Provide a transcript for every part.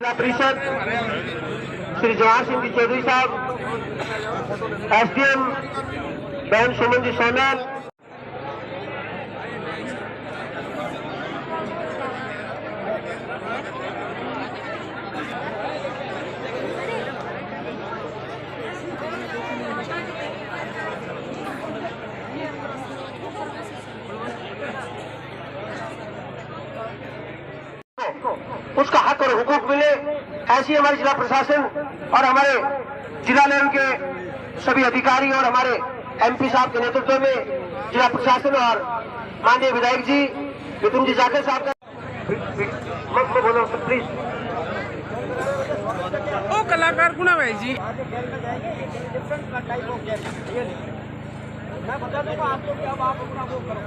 जिला परिषद श्री जवाहर सिंह जी चौधरी साहब, एसडीएम बहन सुमन जी सोनल, उसका हक और हुकूक मिले, ऐसी हमारे जिला प्रशासन और हमारे जिला लेवल के सभी अधिकारी और हमारे एमपी साहब के नेतृत्व में जिला प्रशासन और माननीय विधायक जी विपिन जी जाखड़ साहब का बोलो प्लीज। ओ कलाकार गुना भाई जी, मैं बता दूंगा आपको कि अब आप अपना वो करो।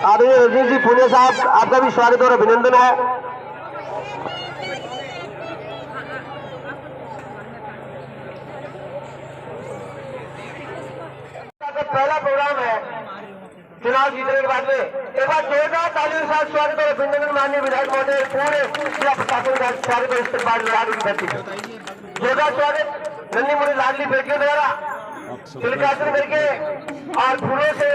आदरणीय रजनीश जी पुणे साहब, आपका भी स्वागत और अभिनंदन है। पहला प्रोग्राम है चुनाव जीतने के बाद में एक बार जोरदार तालियों के साथ स्वागत और अभिनंदन माननीय विधायक महोदय, पूरे जिला प्रशासन का स्वागत और इस्तेमाल जोरदार स्वागत नन्ही मुन्नी लाडली बेटियों द्वारा तिलकासन करके और फूलों से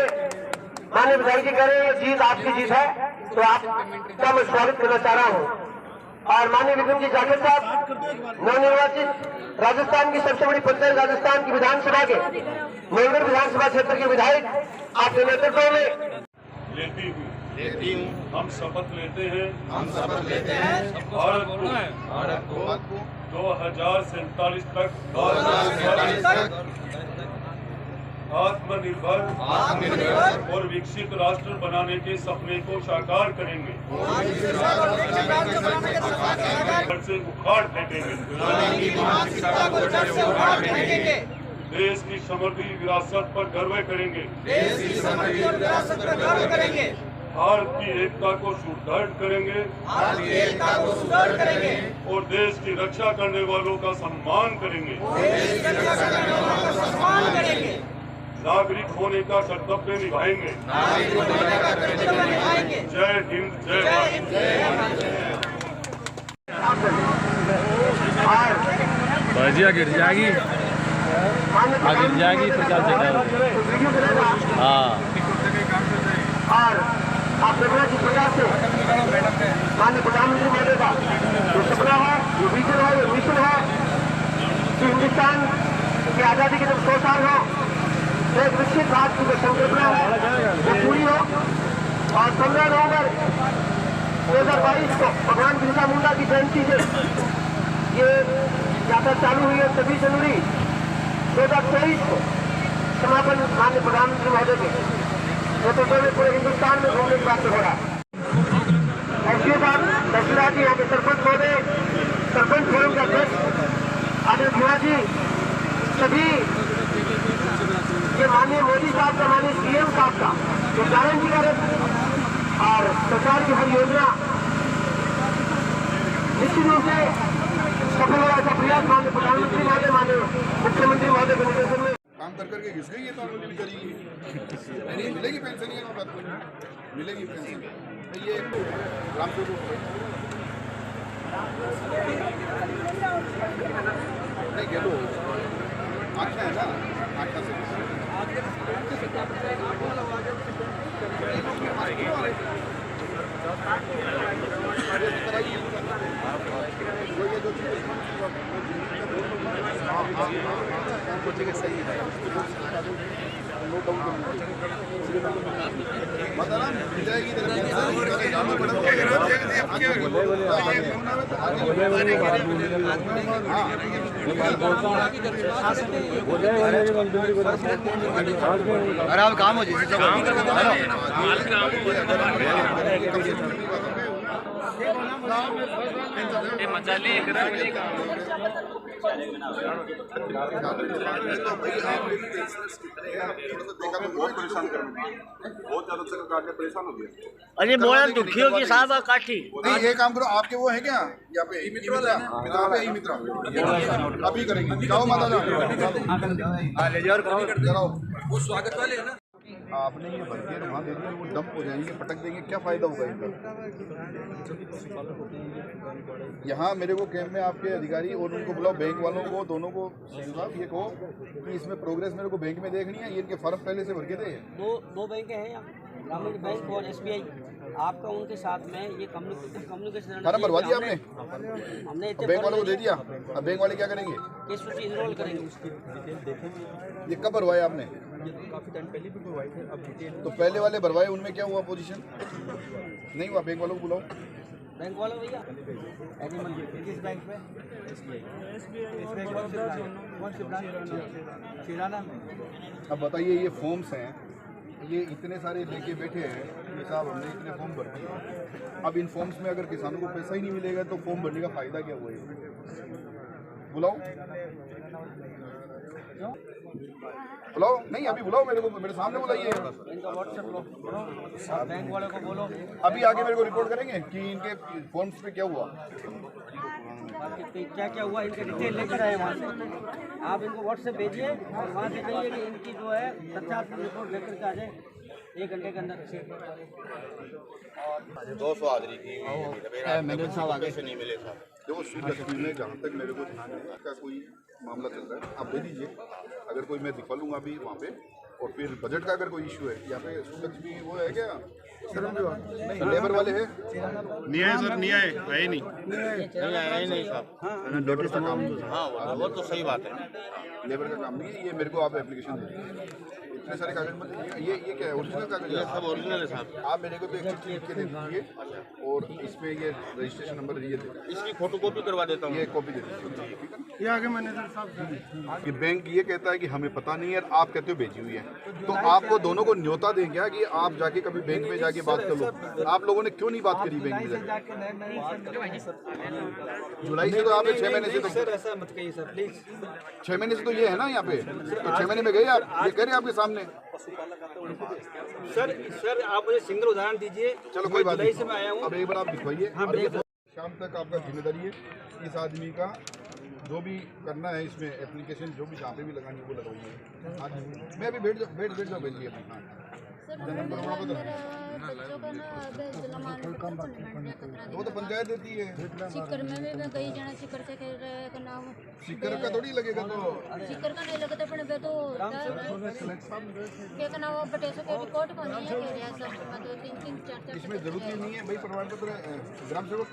माननीय विधायक जी कह रहे हैं जीत आपकी जीत है, तो आपका मैं स्वागत करना चाह रहा हूँ। और माननीय विपिन जी जाखड़ साहब, नवनिर्वाचित राजस्थान की सबसे बड़ी पंचायत राजस्थान की विधानसभा के मेलगढ़ विधानसभा क्षेत्र के विधायक आपके नेतृत्व में लेती हूँ हम शपथ लेते हैं भारत को 2047 तक आत्मनिर्भर और विकसित राष्ट्र बनाने के सपने को साकार करेंगे, से उखाड़ फेंकेंगे, देश की समृद्धि विरासत पर गर्व करेंगे, भारत की एकता को सुदृढ़ करेंगे और देश की रक्षा करने वालों का सम्मान करेंगे। नागरिक होने का कर्तव्य निभाएंगे। जय हिंद, जय भारत। बाजिया गिर जाएगी, गिर जाएगी तो क्या चलेगा। हाँ, और आप निर्मला जी प्रकाश से माननीय प्रधानमंत्री महोदय का जो सपना है, जो विजन है, जो मिशन है कि हिंदुस्तान की आजादी के जब 100 साल हो, एक विकसित भारत की जो संकल्पना है वो पूरी हो। और 15 नवंबर 2022 को भगवान बिरसा मुंडा की जयंती से ये यात्रा चालू हुई है। 26 जनवरी 2023 को समापन माननीय प्रधानमंत्री महोदय के नेतृत्व में पूरे हिंदुस्तान में घूमने की बात हो रहा है। एसडीओ साहब दशरथ जी, यहाँ के सरपंच महोदय, सरपंच फोरम के अध्यक्ष आदित्य भुआ जी, सभी ये माननीय मोदी साहब का, माननीय सीएम साहब का जो गारंटी करे और सरकार की हर योजना निश्चित रूप से सफल हो, ऐसा प्रयास माननीय प्रधानमंत्री महोदय, माननीय मुख्यमंत्री महोदय के निर्देशन में काम करके घिस गई है तो आगे भी करेगी, मिलेगी पेंशन, ये बात मिलेगी पेंशन। ये रामस्वरूप नहीं गेलो आख्या है ना, आख्या से सही है मतलब मिल जाएगी। अरे अब काम हो जाए मचा ली। बहुत परेशान कर बहुत ज्यादा चक्कर काटने परेशान हो गया। अरे बोला दुखी होगी साहब काठी। नहीं ये काम करो, आपके वो है क्या यहाँ पे मित्रा पे ही मित्रा आप ही करेंगे। जाओ माता जाओ ले जाओ कराओ। वो स्वागत वाले है ना। आपने ये भर के वहाँ दे दिया, वो डंप हो जाएंगे, पटक देंगे, क्या फायदा होगा इनका। यहाँ मेरे को कैंप में आपके अधिकारी और उनको बुलाओ, बैंक वालों को दोनों को साहब ये कहो कि इसमें प्रोग्रेस मेरे को बैंक में देखनी है। ये इनके फर्म पहले से भर के दे। दो बैंक हैं यहाँ, ग्रामीण बैंक और SBI। आपका उनके साथ में ये कम्युनिकेशन फर्म भरवा दिया आपने? हमने बैंक वालों को दे दिया। अब बैंक वाले क्या करेंगे? किस सूची इनरोल करेंगे। ये कब भरवाए आपने? काफी टाइम पहले भी भरवाए थे। अब डिटेल तो पहले वाले भरवाए, उनमें क्या हुआ पोजीशन? नहीं हुआ। बैंक वालों को बुलाओ। बैंक वाला भैया किस बैंक में? अब बताइए, ये फॉर्म्स हैं, ये इतने सारे लेके बैठे हैं कि साहब हमने इतने फॉर्म भर दिए। अब इन फॉर्म्स में अगर किसानों को पैसा ही नहीं मिलेगा तो फॉर्म भरने का फायदा क्या हुआ? बुलाओ बुलाओ। नहीं अभी बुलाओ मेरे को, मेरे सामने बुलाइए। इनका व्हाट्सएप लो, बैंक वाले को बोलो। अभी आगे मेरे को रिपोर्ट करेंगे कि इनके फॉर्म्स पे क्या हुआ, क्या क्या हुआ, इनके डिटेल लेकर आए वहाँ से। आप इनको व्हाट्सएप भेजिए और वहाँ से कहिए कि इनकी जो है तथ्यात्मक रिपोर्ट लेकर के आ जाए 1 घंटे के अंदर। 200 हाजिरी की मेरे साहब आगे से नहीं मिले साहब। देखो सूरजकुंड में जहाँ तक मेरे को ध्यान है का कोई मामला चल रहा है, आप दे दीजिए। अगर कोई मैं दिखा लूँगा अभी वहाँ पे, और फिर बजट का अगर कोई इशू है यहाँ पे सूरजलक्ष्मी वो है क्या नहीं लेबर वाले हैं? नहीं आए सर, नहीं आए ही नहीं नहीं साहब। नोटिस का काम हाँ वो तो सही बात है। लेबर का काम नहीं है ये। मेरे को आप एप्लीकेशन दे दीजिए। इतने सारे कागज मत दीजिए। ये क्या है? ओरिजिनल कागज है? सब ओरिजिनल है साहब। आप मेरे को तो एक चिट्ठी लिख के दे दीजिए और इसमें ये रजिस्ट्रेशन नंबर ये दे दीजिए। इसकी फोटोकॉपी करवा देता हूँ। ये कॉपी दे दीजिए, ठीक है? ये आगे मैनेजर साहब। कि बैंक ये कहता है कि हमें पता नहीं है, आप कहते हो भेजी हुई है, तो आपको दोनों को न्योता दें क्या कि आप जाके कभी बैंक में जाके बात कर लो? आप लोगों ने क्यों नहीं बात करी बैंक में जाके? जुलाई से तो आप 6 महीने से तो ऐसा मत कहिए सर प्लीज। 6 महीने से तो ये है ना यहाँ पे, तो 6 महीने में गए आप, ये कह रहे हैं आपके सामने। सर आप मुझे सिंगल उदाहरण दीजिए। चलो कोई बात जुलाई से नहीं, मैं आया हूँ। अब एक बार आप दिखवाइए। शाम तक आपका जिम्मेदारी है इस आदमी का जो भी करना है इसमें एप्लीकेशन जो भी जहाँ पे भी लगानी है वो लगाइए। मैं अभी बैठ जाओ भेजिए अपना वो तो पंचायत देती है। सिक्कर में भी मैं गई जाना सिक्कर से कह रहे का नाम सिक्कर का थोड़ी लगेगा, तो सिक्कर का नहीं लगता पण बे तो क्या का नाम बटे से के रिकॉर्ड को नहीं है कह रहा सब 2 3 3 4 4 इसमें जरूरत ही नहीं है भाई। प्रमाण पत्र ग्राम सेवक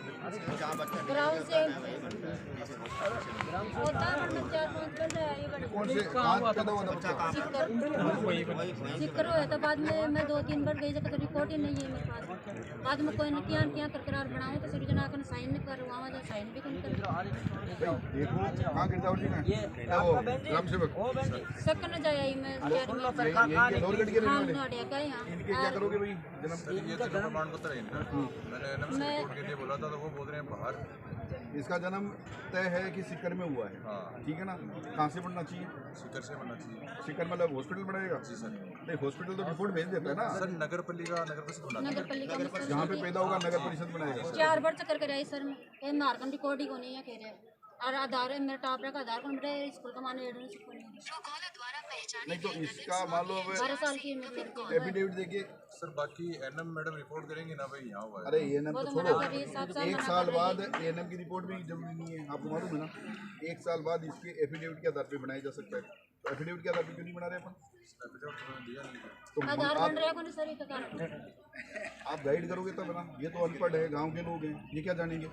ग्राउंड से होता है पर 4 5 बन रहा है ये बड़े कौन से कहाँ पैदा हुआ था बच्चा? सिक्कर हुआ था बाद में मैं 2-3 बार गई जब तो रिकॉर्ड ही नहीं है मेरे पास। बाद में कोई क्या करार बनाऊं तो सर जना कर साइन नहीं करवाऊं तो साइन भी कौन कर। देखो कहाँ गिरजावट जी में वो ग्राम सेवक सक न जाए मैं ये लोरगढ़ के रहने वाले नोड़िया का यहाँ इनके क्या करोगे भाई? जन्म प्रमाण पत्र है इनका। मैंने रिपोर्ट के लिए बोला था तो वो बोल रहे हैं बाहर। इसका जन्म तय है कि सिक्कर में हुआ है, ठीक है ना? कहाँ से बनना चाहिए? सिक्कर से बनना चाहिए। सिक्कर मतलब हॉस्पिटल बनाएगा? जी सर। नहीं हॉस्पिटल तो रिपोर्ट भेज देता है ना सर। नगर पालिका नगर पालिका जहाँ पे पैदा होगा नगर परिषद बनाएगा। 4 बार चक्कर कराई सर मैं ये मारकन रिकॉर्ड ही को नहीं है कह रहे और आधार मेरा टॉप का आधार कार्ड मेरे स्कूल का माने एडमिशन स्कूल नहीं। नहीं तो इसका मान लो 12 साल की उम्र मेरे को एफिडेविट देखिए सर। बाकी एनएम मैडम रिपोर्ट करेंगे ना भाई यहाँ हुआ है। अरे एएनएम तो छोड़ो, मना करिए, 7 साल 1 मना साल कर बाद एएनएम की रिपोर्ट भी जरूरी नहीं है, आपको मालूम है ना? 1 साल बाद इसके एफिडेविट के आधार पे बनाया जा सकता है। तो एफिडेविट के आधार पे क्यों नहीं बना रहे अपन? तो आधार बन रहा है कौन सर का कारण आप गाइड करोगे तब ना। ये तो अनपढ़ है, गांव के लोग हैं, ये क्या जानेंगे?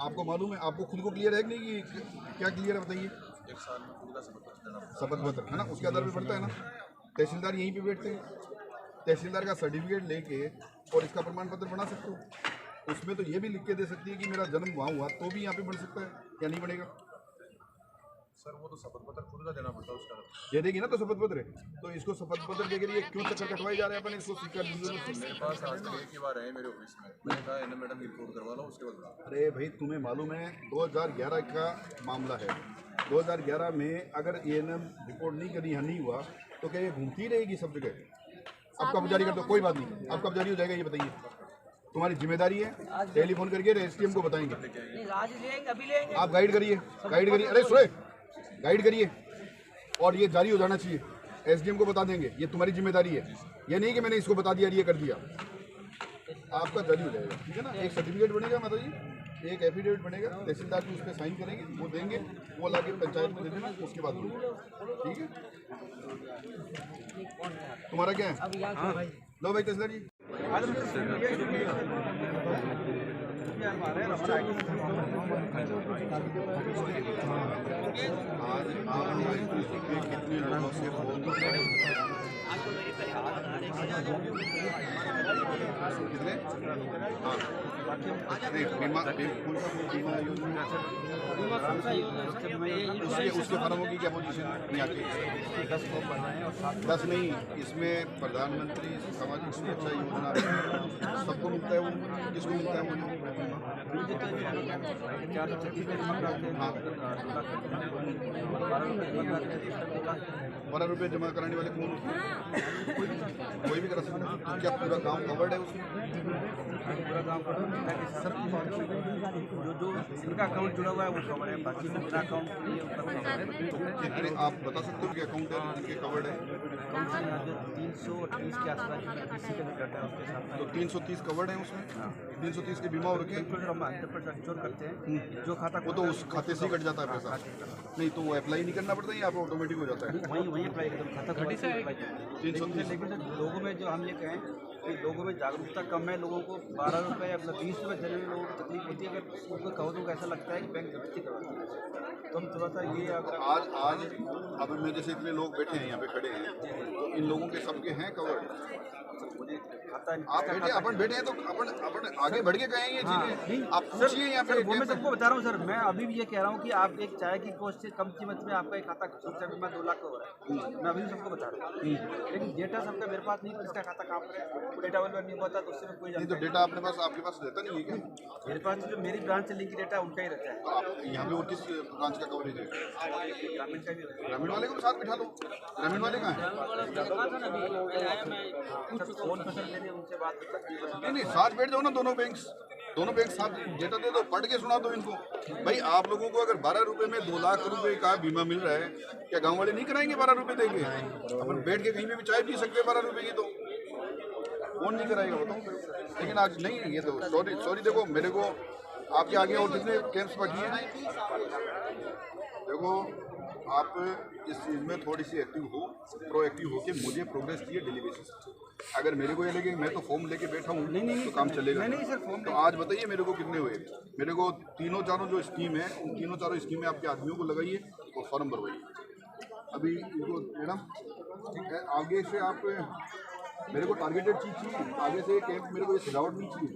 आपको मालूम है, आपको खुद को क्लियर है कि नहीं कि क्या क्लियर है बताइए? 1 साल में खुद का शपथ पत्र है ना, उसके आधार पे पड़ता है ना। तहसीलदार यहीं पे बैठते हैं, तहसीलदार का सर्टिफिकेट लेके और इसका प्रमाण पत्र बना सकते हो। उसमें तो ये भी लिख के दे सकती है कि मेरा जन्म वहाँ हुआ, तो भी यहाँ पे बन सकता है या नहीं बनेगा? सर वो तो शपथ पत्र खुद का देना पड़ता है उसका। ये देगी ना तो शपथ पत्र, तो इसको शपथ पत्र के लिए क्यों चक्कर कटवाए जा रहे हैं अपन इसको? मेरे पास आज तक एक ही बार है मेरे ऑफिस में, मैंने कहा एनएम मैडम की रिपोर्ट करवा लो उसके बाद। अरे भाई तुम्हें मालूम है 2011 का मामला है, 2011 में अगर एएनएम रिपोर्ट नहीं करी या नहीं हुआ तो क्या ये घूमती रहेगी सब जगह? अब कब जारी कर दो, कोई बात नहीं, अब कब जारी हो जाएगा ये बताइए? तुम्हारी जिम्मेदारी है, टेलीफोन करके एसडीएम को बताएंगे। आज लेंगे अभी लेंगे, आप गाइड करिए, अरे सुने, गाइड करिए और ये जारी हो जाना चाहिए। एसडीएम को बता देंगे, ये तुम्हारी जिम्मेदारी है। ये नहीं कि मैंने इसको बता दिया, ये कर दिया, आपका जारी हो जाएगा, ठीक है ना? एक सर्टिफिकेट बनेगा माता जी, एक एफिडेविट बनेगा, तहसीलदार जी उस पर साइन करेंगे, वो देंगे, वो लाके पंचायत को दे देना, उसके बाद ठीक है। तुम्हारा क्या है? लो भाई तहसीलदार जी। आज आप कितने लोगों से फोन कितने? हाँ बीमा उसके फर्मों की क्या पोजीशन नहीं आती? 10 नहीं, इसमें प्रधानमंत्री सामाजिक सुरक्षा योजना सबको मिलता है, वो किसको मिलता है? वो 12 रुपये जमा कराने वाले कौन होते हैं? कोई भी करा सकता है। क्या पूरा गांव कवर्ड है उसमें? पूरा गांव सर जो इनका अकाउंट जुड़ा हुआ है वो कवर है, बाकी अपना अकाउंट कितने आप बता सकते हो कि अकाउंट है जिनके कवर्ड है? 330 के आसपास किसी का भी करता है उसके साथ। तो 330 कवर्ड है उसमें? 330 के बीमा हो रखे हैं? हम 100% इंश्योर करते हैं जो खाता, वो तो उस खाते से ही कट जाता है पैसा, नहीं तो वो अप्लाई नहीं करना पड़ता है या ऑटोमेटिक हो जाता है? वहीं अप्लाई करते हैं खाता। 330 लेकिन लोगों में जो हम ये कहें कि लोगों में जागरूकता कम है, लोगों को 12 रुपये या 20 रुपये देने में लोगों को तकलीफ होती है। अगर उनको कहो तो ऐसा लगता है कि बैंक जब्ती करवाना है, तो हम थोड़ा सा ये आज अब में जैसे इतने लोग बैठे हैं यहाँ पे खड़े हैं, तो इन लोगों के सबके हैं कवर? आप बैठे अपन बैठे हैं तो अपन आगे बढ़ के कहेंगे चीजें, आप पूछिए यहाँ पे। वो मैं सबको बता रहा हूँ सर, मैं अभी भी ये कह रहा हूँ कि आप एक चाय की कोस्ट से कम कीमत में आपका एक खाता सुरक्षा बीमा 2 लाख का हो रहा है, मैं अभी भी सबको बता रहा हूँ। लेकिन डेटा सबका मेरे पास नहीं, किसका खाता कहाँ पर है डेटा अवेलेबल नहीं होता, तो उससे कोई नहीं। तो डेटा आपके पास रहता नहीं है क्या? मेरे पास जो मेरी ब्रांच से लिंक डेटा उनका ही रहता है। तो आप यहाँ पे और किस ब्रांच का कवरेज है? ग्रामीण का भी ग्रामीण वाले को साथ बिठा लो, ग्रामीण वाले कहाँ हैं? उनसे बात नहीं, साथ बैठ जाओ ना, दोनों बैंक साथ डेटा दे दो, पढ़ के सुना दो इनको। भाई आप लोगों को अगर 12 रुपये में 2 लाख रुपए का बीमा मिल रहा है, क्या गांव वाले नहीं कराएंगे 12 रुपये देंगे? अपन बैठ के कहीं पे भी चाय पी सकते हैं 12 रुपये की, तो कौन नहीं कराएगा बताओ? लेकिन आज नहीं, ये तो सॉरी देखो, मेरे को आपके आगे और कितने कैंप्स बाकी हैं? देखो आप इस चीज़ में थोड़ी सी प्रोएक्टिव हो के मुझे प्रोग्रेस चाहिए डेली बेसिस। अगर मेरे को ये लगे मैं तो फॉर्म लेके बैठा हूँ तो काम चलेगा नहीं सर। फॉर्म तो आज बताइए मेरे को कितने हुए? मेरे को तीनों चारों जो स्कीम है उन तीनों चारों स्कीम में आपके आदमियों को लगाइए और फॉर्म भरवाइए। अभी इनको मैडम ठीक है, आगे से आप मेरे को टारगेटेड चीज़ चाहिए, आगे से कैंप मेरे को ये सजावट नहीं चाहिए,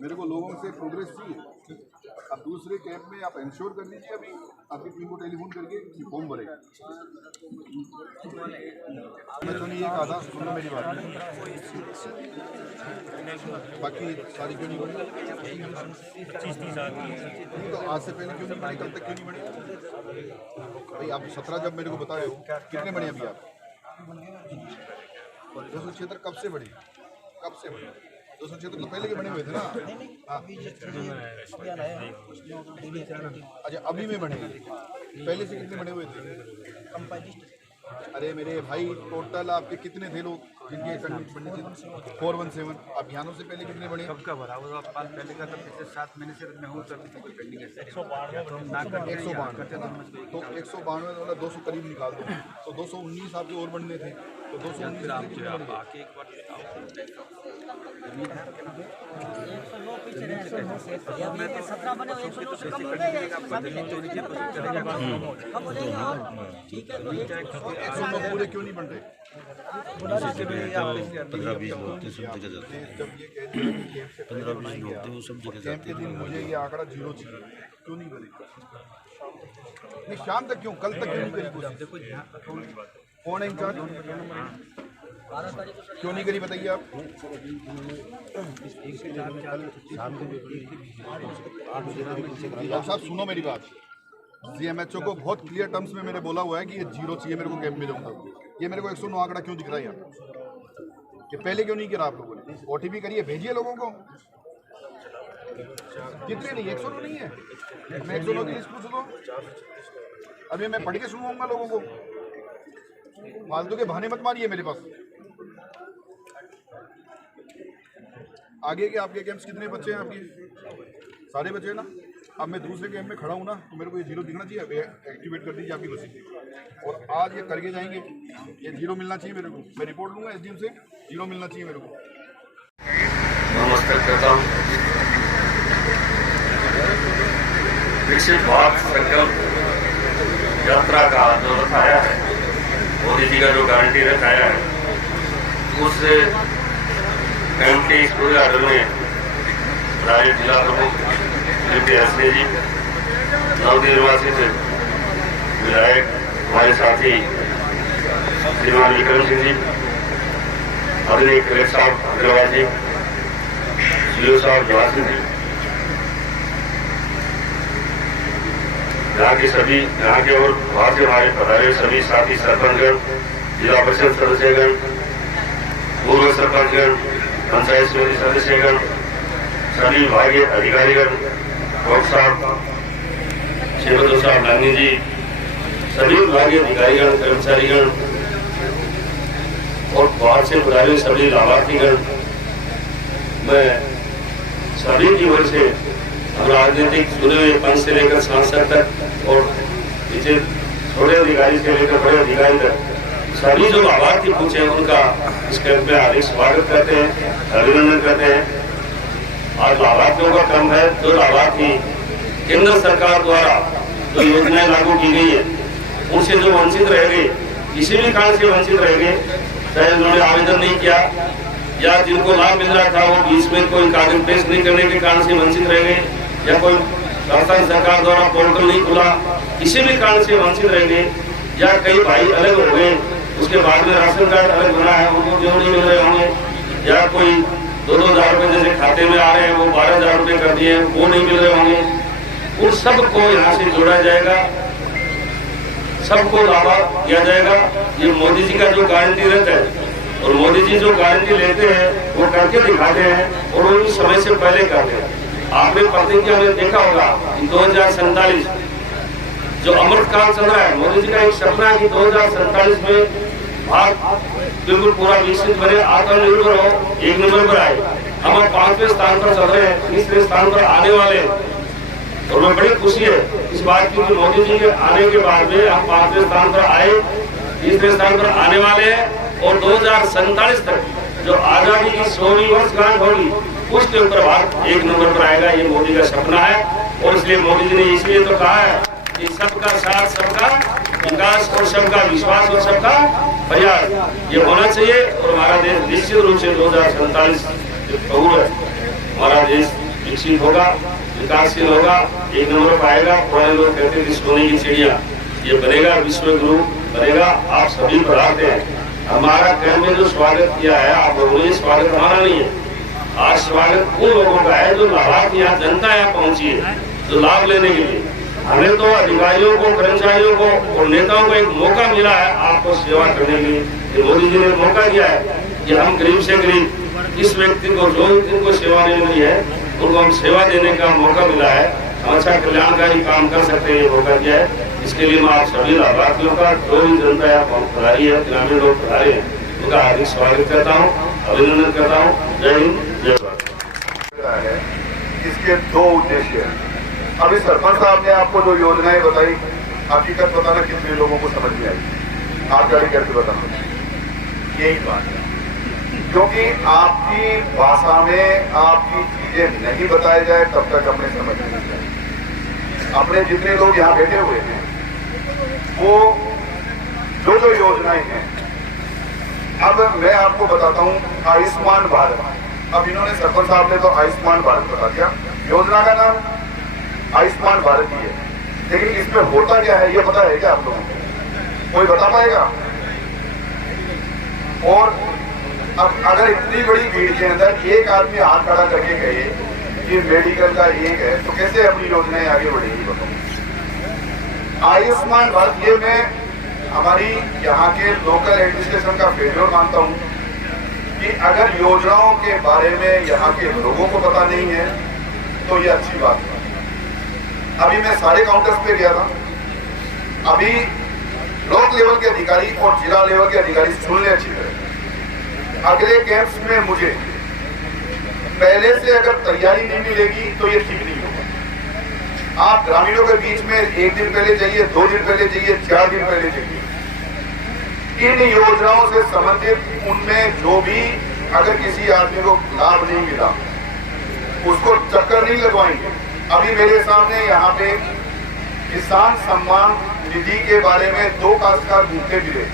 मेरे को लोगों से प्रोग्रेस चाहिए। अब दूसरे कैंप में आप इंश्योर कर दीजिए, अभी आपकी टीम को टेलीफोन करके फॉर्म भरेगा। मैं तो नहीं ये कहा था, सुनो मेरी बात, बाकी सारी क्यों नहीं बनी? तो आज से पहले क्यों नहीं बनी, कल तक क्यों नहीं बनी? भाई आप 17 जब मेरे को बता रहे हो, कितने बने अभी आप? 200 क्षेत्र कब से बढ़े? 200 क्षेत्र तो पहले के बने हुए थे ना। हाँ अच्छा, अभी में बने, पहले से कितने बने हुए थे? अरे मेरे भाई टोटल आपके कितने थे लोग जिनके कंडीशन बनी थी? 417। अभियानों से पहले कितने बने? कब का भरा हुआ पहले का तो पिछले 7 महीने से मैं हूँ, तभी तो कोई पेंडिंग है। 192 तो 192 वाला 200 करीब निकाल दो तो 219 आपके और बनने थे, तो 219 आप आके एक बार पूरे क्यों नहीं बन रहे? 15-20 लोग थे सब जगह, जब ये 15-20 लोग थे वो सब जगह कैंप के दिन मुझे ये आंकड़ा 0 चाहिए, क्यों नहीं बने? नहीं शाम तक क्यों, कल तक क्यों नहीं करी कोशिश? कौन है इंचार्ज? क्यों नहीं करी बताइए आप? डॉक्टर साहब सुनो मेरी बात, CMHO को बहुत क्लियर टर्म्स में मैंने बोला हुआ है कि ये 0 चाहिए मेरे को कैंप में जाऊंगा। ये मेरे को 109 आंकड़ा क्यों दिख रहा है यहाँ? ये पहले क्यों नहीं करा आप लोगों ने? OTP करिए, भेजिए लोगों को। कितने नहीं, 109 नहीं है। मैं 109 की लिस्ट पूछ दो, अभी मैं पढ़ के सुनवाऊंगा लोगों को। फालतू के बहाने मत मारिए मेरे पास। आगे के आपके कैंप्स कितने बच्चे हैं आपके? सारे बच्चे हैं ना? अब मैं दूसरे कैंप में खड़ा हूँ ना, तो मेरे को ये 0 दिखना चाहिए। एक्टिवेट कर दीजिए आपकी मशीन, और आज ये करके जाएंगे। ये 0 मिलना चाहिए मेरे को। मैं रिपोर्ट लूँगा SDM से, 0 मिलना चाहिए मेरे को। नमस्कार करता हूँ। विकसित भारत संकल्प यात्रा का जो रखाया है, मोदी जी का जो गारंटी रखाया है, उस कैंप के इस पूरे आर्डर में राय जिला प्रमुख हंसने जी, नवनिर्वाचित से विधायक हमारे साथी श्रीमान विक्रम सिंह जी, आदरणीय कलेक्टर साहब अग्रवाल जी, CO साहब जवाहर सिंह जी, यहाँ के सभी, यहाँ के और बाहर से हमारे पधारे सभी साथी सरपंचगण, जिला परिषद सदस्यगण, पूर्व सरपंचगण, पंचायत समिति सदस्यगण, सभी विभागीय अधिकारीगण, डॉक्टर साहब, शेखर साहब लानी जी, सभी विभागीय अधिकारीगण, कर्मचारीगण और बाहर से पधारे सभी लाभार्थीगण, मैं सभी की ओर से राजनीतिक चुने हुए पंच से लेकर सांसद तक और नीचे छोटे अधिकारी से लेकर बड़े अधिकारी तक सभी जो लाभार्थी पूछे हैं उनका इस कैंप में हार्दिक स्वागत करते हैं, अभिनंदन करते हैं। आज लाभार्थियों का क्रम है। जो लाभार्थी केंद्र सरकार द्वारा जो योजनाएं लागू की गई है उनसे जो वंचित रह गए, किसी भी कारण से वंचित रह गए, चाहे उन्होंने आवेदन नहीं किया या जिनको लाभ मिल रहा था वो बीच में कोई कागज पेश नहीं करने के कारण से वंचित रह गए, या कोई राजस्थान सरकार द्वारा पोर्टल नहीं खुला, किसी भी कारण से वंचित रह गए, या कई भाई अलग हो गए, उसके बाद में राशन कार्ड अलग बना है उनको क्यों नहीं मिल रहे होंगे, या कोई 2-2 हज़ार रुपये जैसे खाते में आ रहे हैं वो 12,000 रुपये कर दिए वो नहीं मिल रहे होंगे। उन सबको यहाँ से जोड़ा जाएगा, सबको लाभ दिया जाएगा। ये मोदी जी का जो गारंटी रहता है और मोदी जी जो गारंटी लेते हैं वो करके दिखाते हैं और वो समय से पहले करते हैं। आपने प्रतिज्ञा में देखा होगा कि 2047 जो अमृतकाल चल रहा है, मोदी जी का एक सपना है कि 2047 में भारत बिल्कुल पूरा विकसित बने, आत्मनिर्भर हो, 1 नंबर पर आए। हम 5वें स्थान पर चल रहे हैं, 3रे स्थान पर आने वाले हैं और मैं बड़ी खुशी है इस बात की कि मोदी जी के आने के बाद में हम 5वें स्थान पर आए, 3रे स्थान पर आने वाले हैं और 2047 तक जो आजादी की 100वीं वर्षगांठ होगी उसके ऊपर भारत 1 नंबर पर आएगा। ये मोदी का सपना है और इसलिए मोदी जी ने इसलिए तो कहा है कि सबका साथ, सबका विकास और सबका विश्वास और सबका प्रयास ये होना चाहिए। और हमारा देश निश्चित रूप से 2047 जो प्रभु है, हमारा देश विकसित होगा, विकासशील होगा, 1 नंबर पर आएगा। पुराने लोग कहते थे सोने की चिड़िया, ये बनेगा, विश्व गुरु बनेगा। आप सभी बढ़ाते हैं। हमारा कैंप में जो स्वागत किया है आप लोगों ने, स्वागत हमारा नहीं है, आज स्वागत उन लोगों का है जो लाभार्थी यहाँ, जनता यहाँ पहुंची है जो लाभ लेने के लिए। हमें तो अधिकारियों को, कर्मचारियों को और नेताओं को एक मौका मिला है आपको सेवा करने के लिए। मोदी जी ने मौका दिया है कि हम गरीब से गरीब इस व्यक्ति को जो इनको सेवा नहीं मिली है उनको हम सेवा देने का मौका मिला है, हम अच्छा कल्याणकारी काम कर सकते हैं, ये मौका दिया है। इसके लिए मैं आप सभी लाभार्थियों का, जो भी जनता यहाँ पधारी है, ग्रामीण लोग पधारे हैं, उनका हार्दिक स्वागत करता हूँ, अभिनंदन करता हूँ। जय हिंद, जय भारत। इसके 2 उद्देश्य हैं। अभी सरपंच साहब ने आपको जो योजनाएं बताई, हकीकत बताना कितने लोगों को समझ में आई, आप जारी करके बताना, यही बात है। क्योंकि आपकी भाषा में आपकी चीजें नहीं बताई जाए तब तक अपने समझ में नहीं आए। अपने जितने लोग यहाँ बैठे हुए हैं वो जो योजनाएं हैं, अब मैं आपको बताता हूँ। आयुष्मान भारत, अब इन्होंने सरपंच साहब ने तो आयुष्मान भारत बता दिया, योजना का नाम आयुष्मान भारत ही है। लेकिन इसमें होता क्या है ये पता है क्या आप लोगों को? कोई बता पाएगा? और अब अगर इतनी बड़ी भीड़ के अंदर एक आदमी हाथ खड़ा करके कहे कि मेडिकल का एक है, तो कैसे अपनी योजनाएं आगे बढ़ेगी बताओ? आयुष्मान भारत, ये मैं हमारी यहाँ के लोकल एडमिनिस्ट्रेशन का फेलियर मानता हूँ कि अगर योजनाओं के बारे में यहाँ के लोगों को पता नहीं है तो ये अच्छी बात है। अभी मैं सारे काउंटर्स पे गया था, अभी ब्लॉक लेवल के अधिकारी और जिला लेवल के अधिकारी सुन ले अच्छी तरह। अगले कैंप्स में मुझे पहले से अगर तैयारी नहीं मिलेगी तो ये ठीक नहीं होगा। आप ग्रामीणों के बीच में 1 दिन पहले जाइए, 2 दिन पहले जाइए, 4 दिन पहले जाइए। इन योजनाओं से संबंधित उनमें जो भी अगर किसी आदमी को लाभ नहीं मिला उसको चक्कर नहीं लगवाएंगे। अभी मेरे सामने यहाँ पे किसान सम्मान निधि के बारे में 2 काश्तकार भूखे गिरे,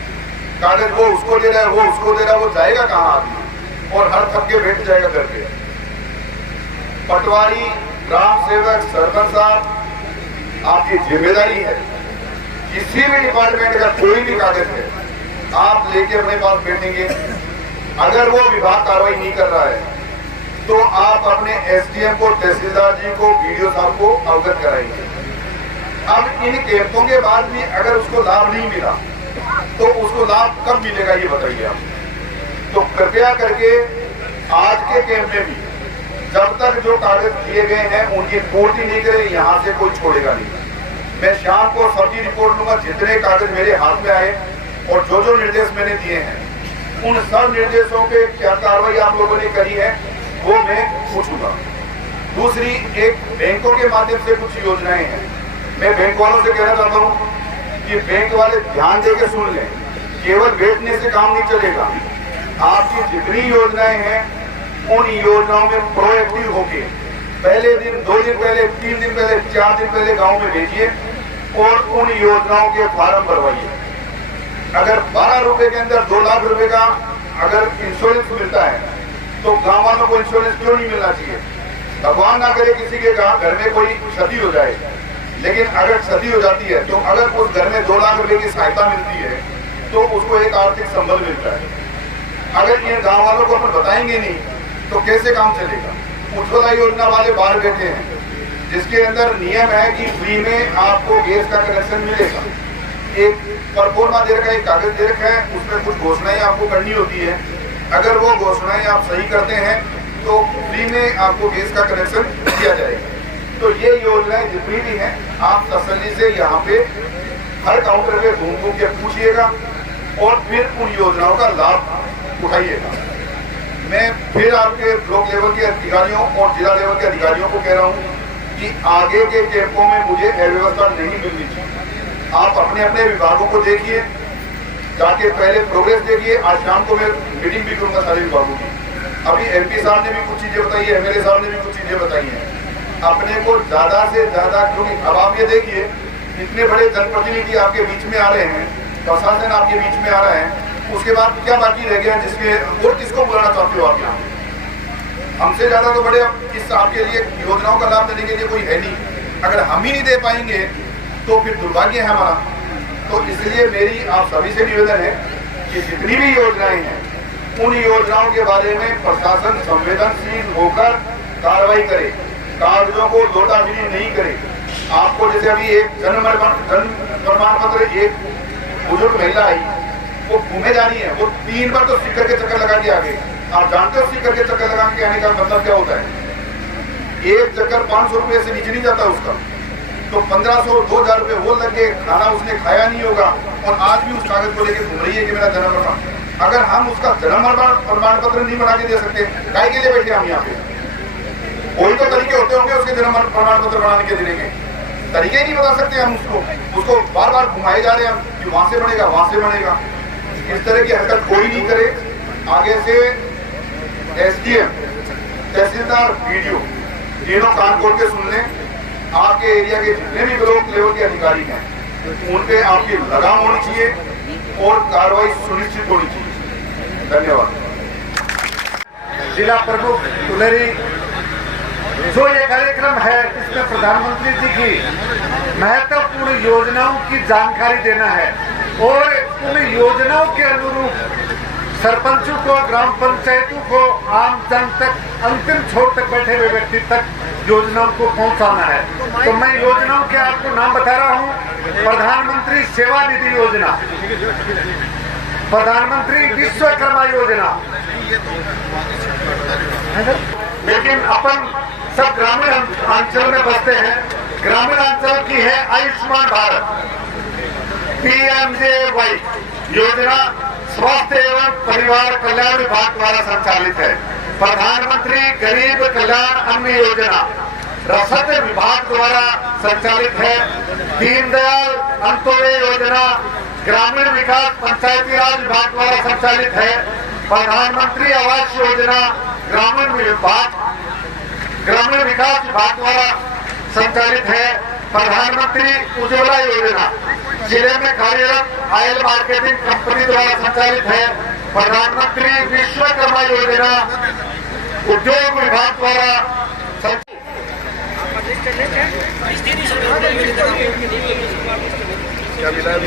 कागज वो उसको दे रहा है, वो उसको दे रहा है, वो जाएगा कहाँ आदमी? और हर थक के बैठ जाएगा घर पे। पटवारी, ग्राम सेवक, सरपंच साहब, आपकी जिम्मेदारी है किसी भी डिपार्टमेंट का कोई भी कागज है आप लेके अपने पास बैठेंगे। अगर वो विभाग कार्रवाई नहीं कर रहा है तो आप अपने एसडीएम को, तहसीलदार जी को, बीडीओ साहब को अवगत कराएंगे। अब इन कैंपों के बाद भी अगर उसको लाभ नहीं मिला तो उसको लाभ कब मिलेगा ये बताइए आप। तो कृपया करके आज के कैंप में भी जब तक जो कागज दिए गए हैं उनकी पूर्ति नहीं करें, यहाँ से कोई छोड़ेगा नहीं। मैं शाम को सबकी रिपोर्ट लूंगा, जितने कागज मेरे हाथ में आए और जो जो निर्देश मैंने दिए हैं उन सब निर्देशों पे क्या कार्रवाई आप लोगों ने करी है वो मैं पूछूंगा। दूसरी, एक बैंकों के माध्यम से कुछ योजनाएं हैं, मैं बैंक वालों से कहना चाहता हूं कि बैंक वाले ध्यान देकर सुन लें, केवल बैठने से काम नहीं चलेगा। आपकी जितनी योजनाएं हैं उन योजनाओं में प्रोएक्टिव होके पहले दिन, 2 दिन पहले, 3 दिन पहले, 4 दिन पहले गांव में भेजिए और उन योजनाओं के फार्म भरवाइए। अगर 12 रुपए के अंदर 2 लाख रुपए का अगर इंश्योरेंस मिलता है तो गांव वालों को इंश्योरेंस क्यों नहीं मिलना चाहिए? भगवान ना करे किसी के घर में कोई क्षति हो जाए, लेकिन अगर क्षति हो जाती है तो अगर उस घर में 2 लाख रुपए की सहायता मिलती है तो उसको एक आर्थिक संबल मिलता है। अगर ये गांव वालों को अपन बताएंगे नहीं तो कैसे काम चलेगा? उज्ज्वला योजना वाले बाहर बैठे हैं जिसके अंदर नियम है कि फ्री में आपको गैस का कनेक्शन मिलेगा। एक परफॉर्मा दे रखा है, एक कागज दे रखा है, उसमें कुछ घोषणाएं आपको करनी होती है। अगर वो घोषणाएं आप सही करते हैं तो फ्री में आपको गैस का कनेक्शन दिया जाएगा। तो ये योजनाएं जितनी भी हैं आप तसल्ली से यहाँ पे हर काउंटर पे घूम के पूछिएगा और फिर उन योजनाओं का लाभ उठाइएगा। मैं फिर आपके ब्लॉक लेवल के अधिकारियों और जिला लेवल के अधिकारियों को कह रहा हूँ कि आगे के कैंपों में मुझे अव्यवस्था नहीं मिलनी चाहिए। आप अपने अपने विभागों को देखिए, जाके पहले प्रोग्रेस देखिए। आज शाम को मैं मीटिंग भी करूंगा सारे विभागों की। अभी एमपी साहब ने भी कुछ चीजें बताई है, एमएलए साहब ने भी कुछ चीजें बताई हैं। अपने को ज्यादा से ज्यादा, क्योंकि अब आप ये देखिए इतने बड़े जनप्रतिनिधि आपके बीच में आ रहे हैं, प्रशासन आपके बीच में आ रहा है, उसके बाद क्या बाकी रह गया जिसके और किसको बुलाना चाहते हो आप यहाँ? हमसे ज्यादा तो बड़े इस आपके लिए योजनाओं का लाभ देने के लिए कोई है नहीं। अगर हम ही नहीं दे पाएंगे तो फिर दुर्भाग्य है हमारा। तो इसलिए मेरी आप सभी से निवेदन है कि जितनी भी योजनाएं हैं उन योजनाओं के बारे में प्रशासन संवेदनशील होकर कार्रवाई करे, कागजों को लोटागिरी नहीं करे। आपको जैसे अभी एक जन्म प्रमाण पत्र एक बुजुर्ग महिला आई, वो घूमे जा रही है, वो 3 बार तो स्टिकर के चक्कर लगा के आ गए। आप जानते हो स्टिकर के चक्कर लगा के आने का मतलब क्या होता है? एक चक्कर 500 रुपए से नीचे नहीं जाता उसका, तो 1500 2000 रुपए वो लग गए, खाना उसने खाया नहीं होगा और आज भी उस कागज को लेकर घूम रही है कि मेरा जन्म प्रमाण। अगर हम उसका जन्म प्रमाण पत्र नहीं बना के दे सकते, काय के लिए बैठे हम यहाँ पे? कोई तो तरीके होते होंगे उसके जन्म प्रमाण पत्र बनाने के देने के, तरीके ही नहीं बता सकते हम उसको बार बार घुमाए जा रहे हैं कि वहां से बनेगा, वहां से बनेगा। इस तरह की हरकत कोई नहीं करे। आगे से एसडीएम, तहसीलदार, बीडीओ तीनों कान खोल के सुन लें। आपके एरिया के जितने भी ब्लॉक लेवल के अधिकारी हैं उन पे आपकी लगाम होनी चाहिए और कार्रवाई सुनिश्चित होनी चाहिए। धन्यवाद। जिला प्रमुख कुलेरी जो ये कार्यक्रम है इसमें प्रधानमंत्री जी की महत्वपूर्ण योजनाओं की जानकारी देना है और उन योजनाओं के अनुरूप सरपंचों को, ग्राम पंचायतों को, आम जन तक, अंतिम छोर तक बैठे हुए व्यक्ति तक योजनाओं को पहुंचाना है। तो मैं योजनाओं के आपको नाम बता रहा हूं। प्रधानमंत्री सेवा निधि योजना, प्रधानमंत्री विश्वकर्मा योजना। लेकिन अपन सब ग्रामीण अंचल में बसते हैं। ग्रामीण अंचल की है आयुष्मान भारत, PMJY योजना स्वास्थ्य एवं परिवार कल्याण विभाग द्वारा संचालित है। प्रधानमंत्री गरीब कल्याण अन्न योजना रसद विभाग द्वारा संचालित है। दीनदयाल अंत्योदय योजना ग्रामीण विकास पंचायती राज विभाग द्वारा संचालित है। प्रधानमंत्री आवास योजना ग्रामीण विकास विभाग द्वारा संचालित है। प्रधानमंत्री उज्ज्वला योजना जिले में कार्यरत ऑयल मार्केटिंग कंपनी द्वारा संचालित है। प्रधानमंत्री विश्वकर्मा योजना उद्योग विभाग द्वारा क्या मिला है?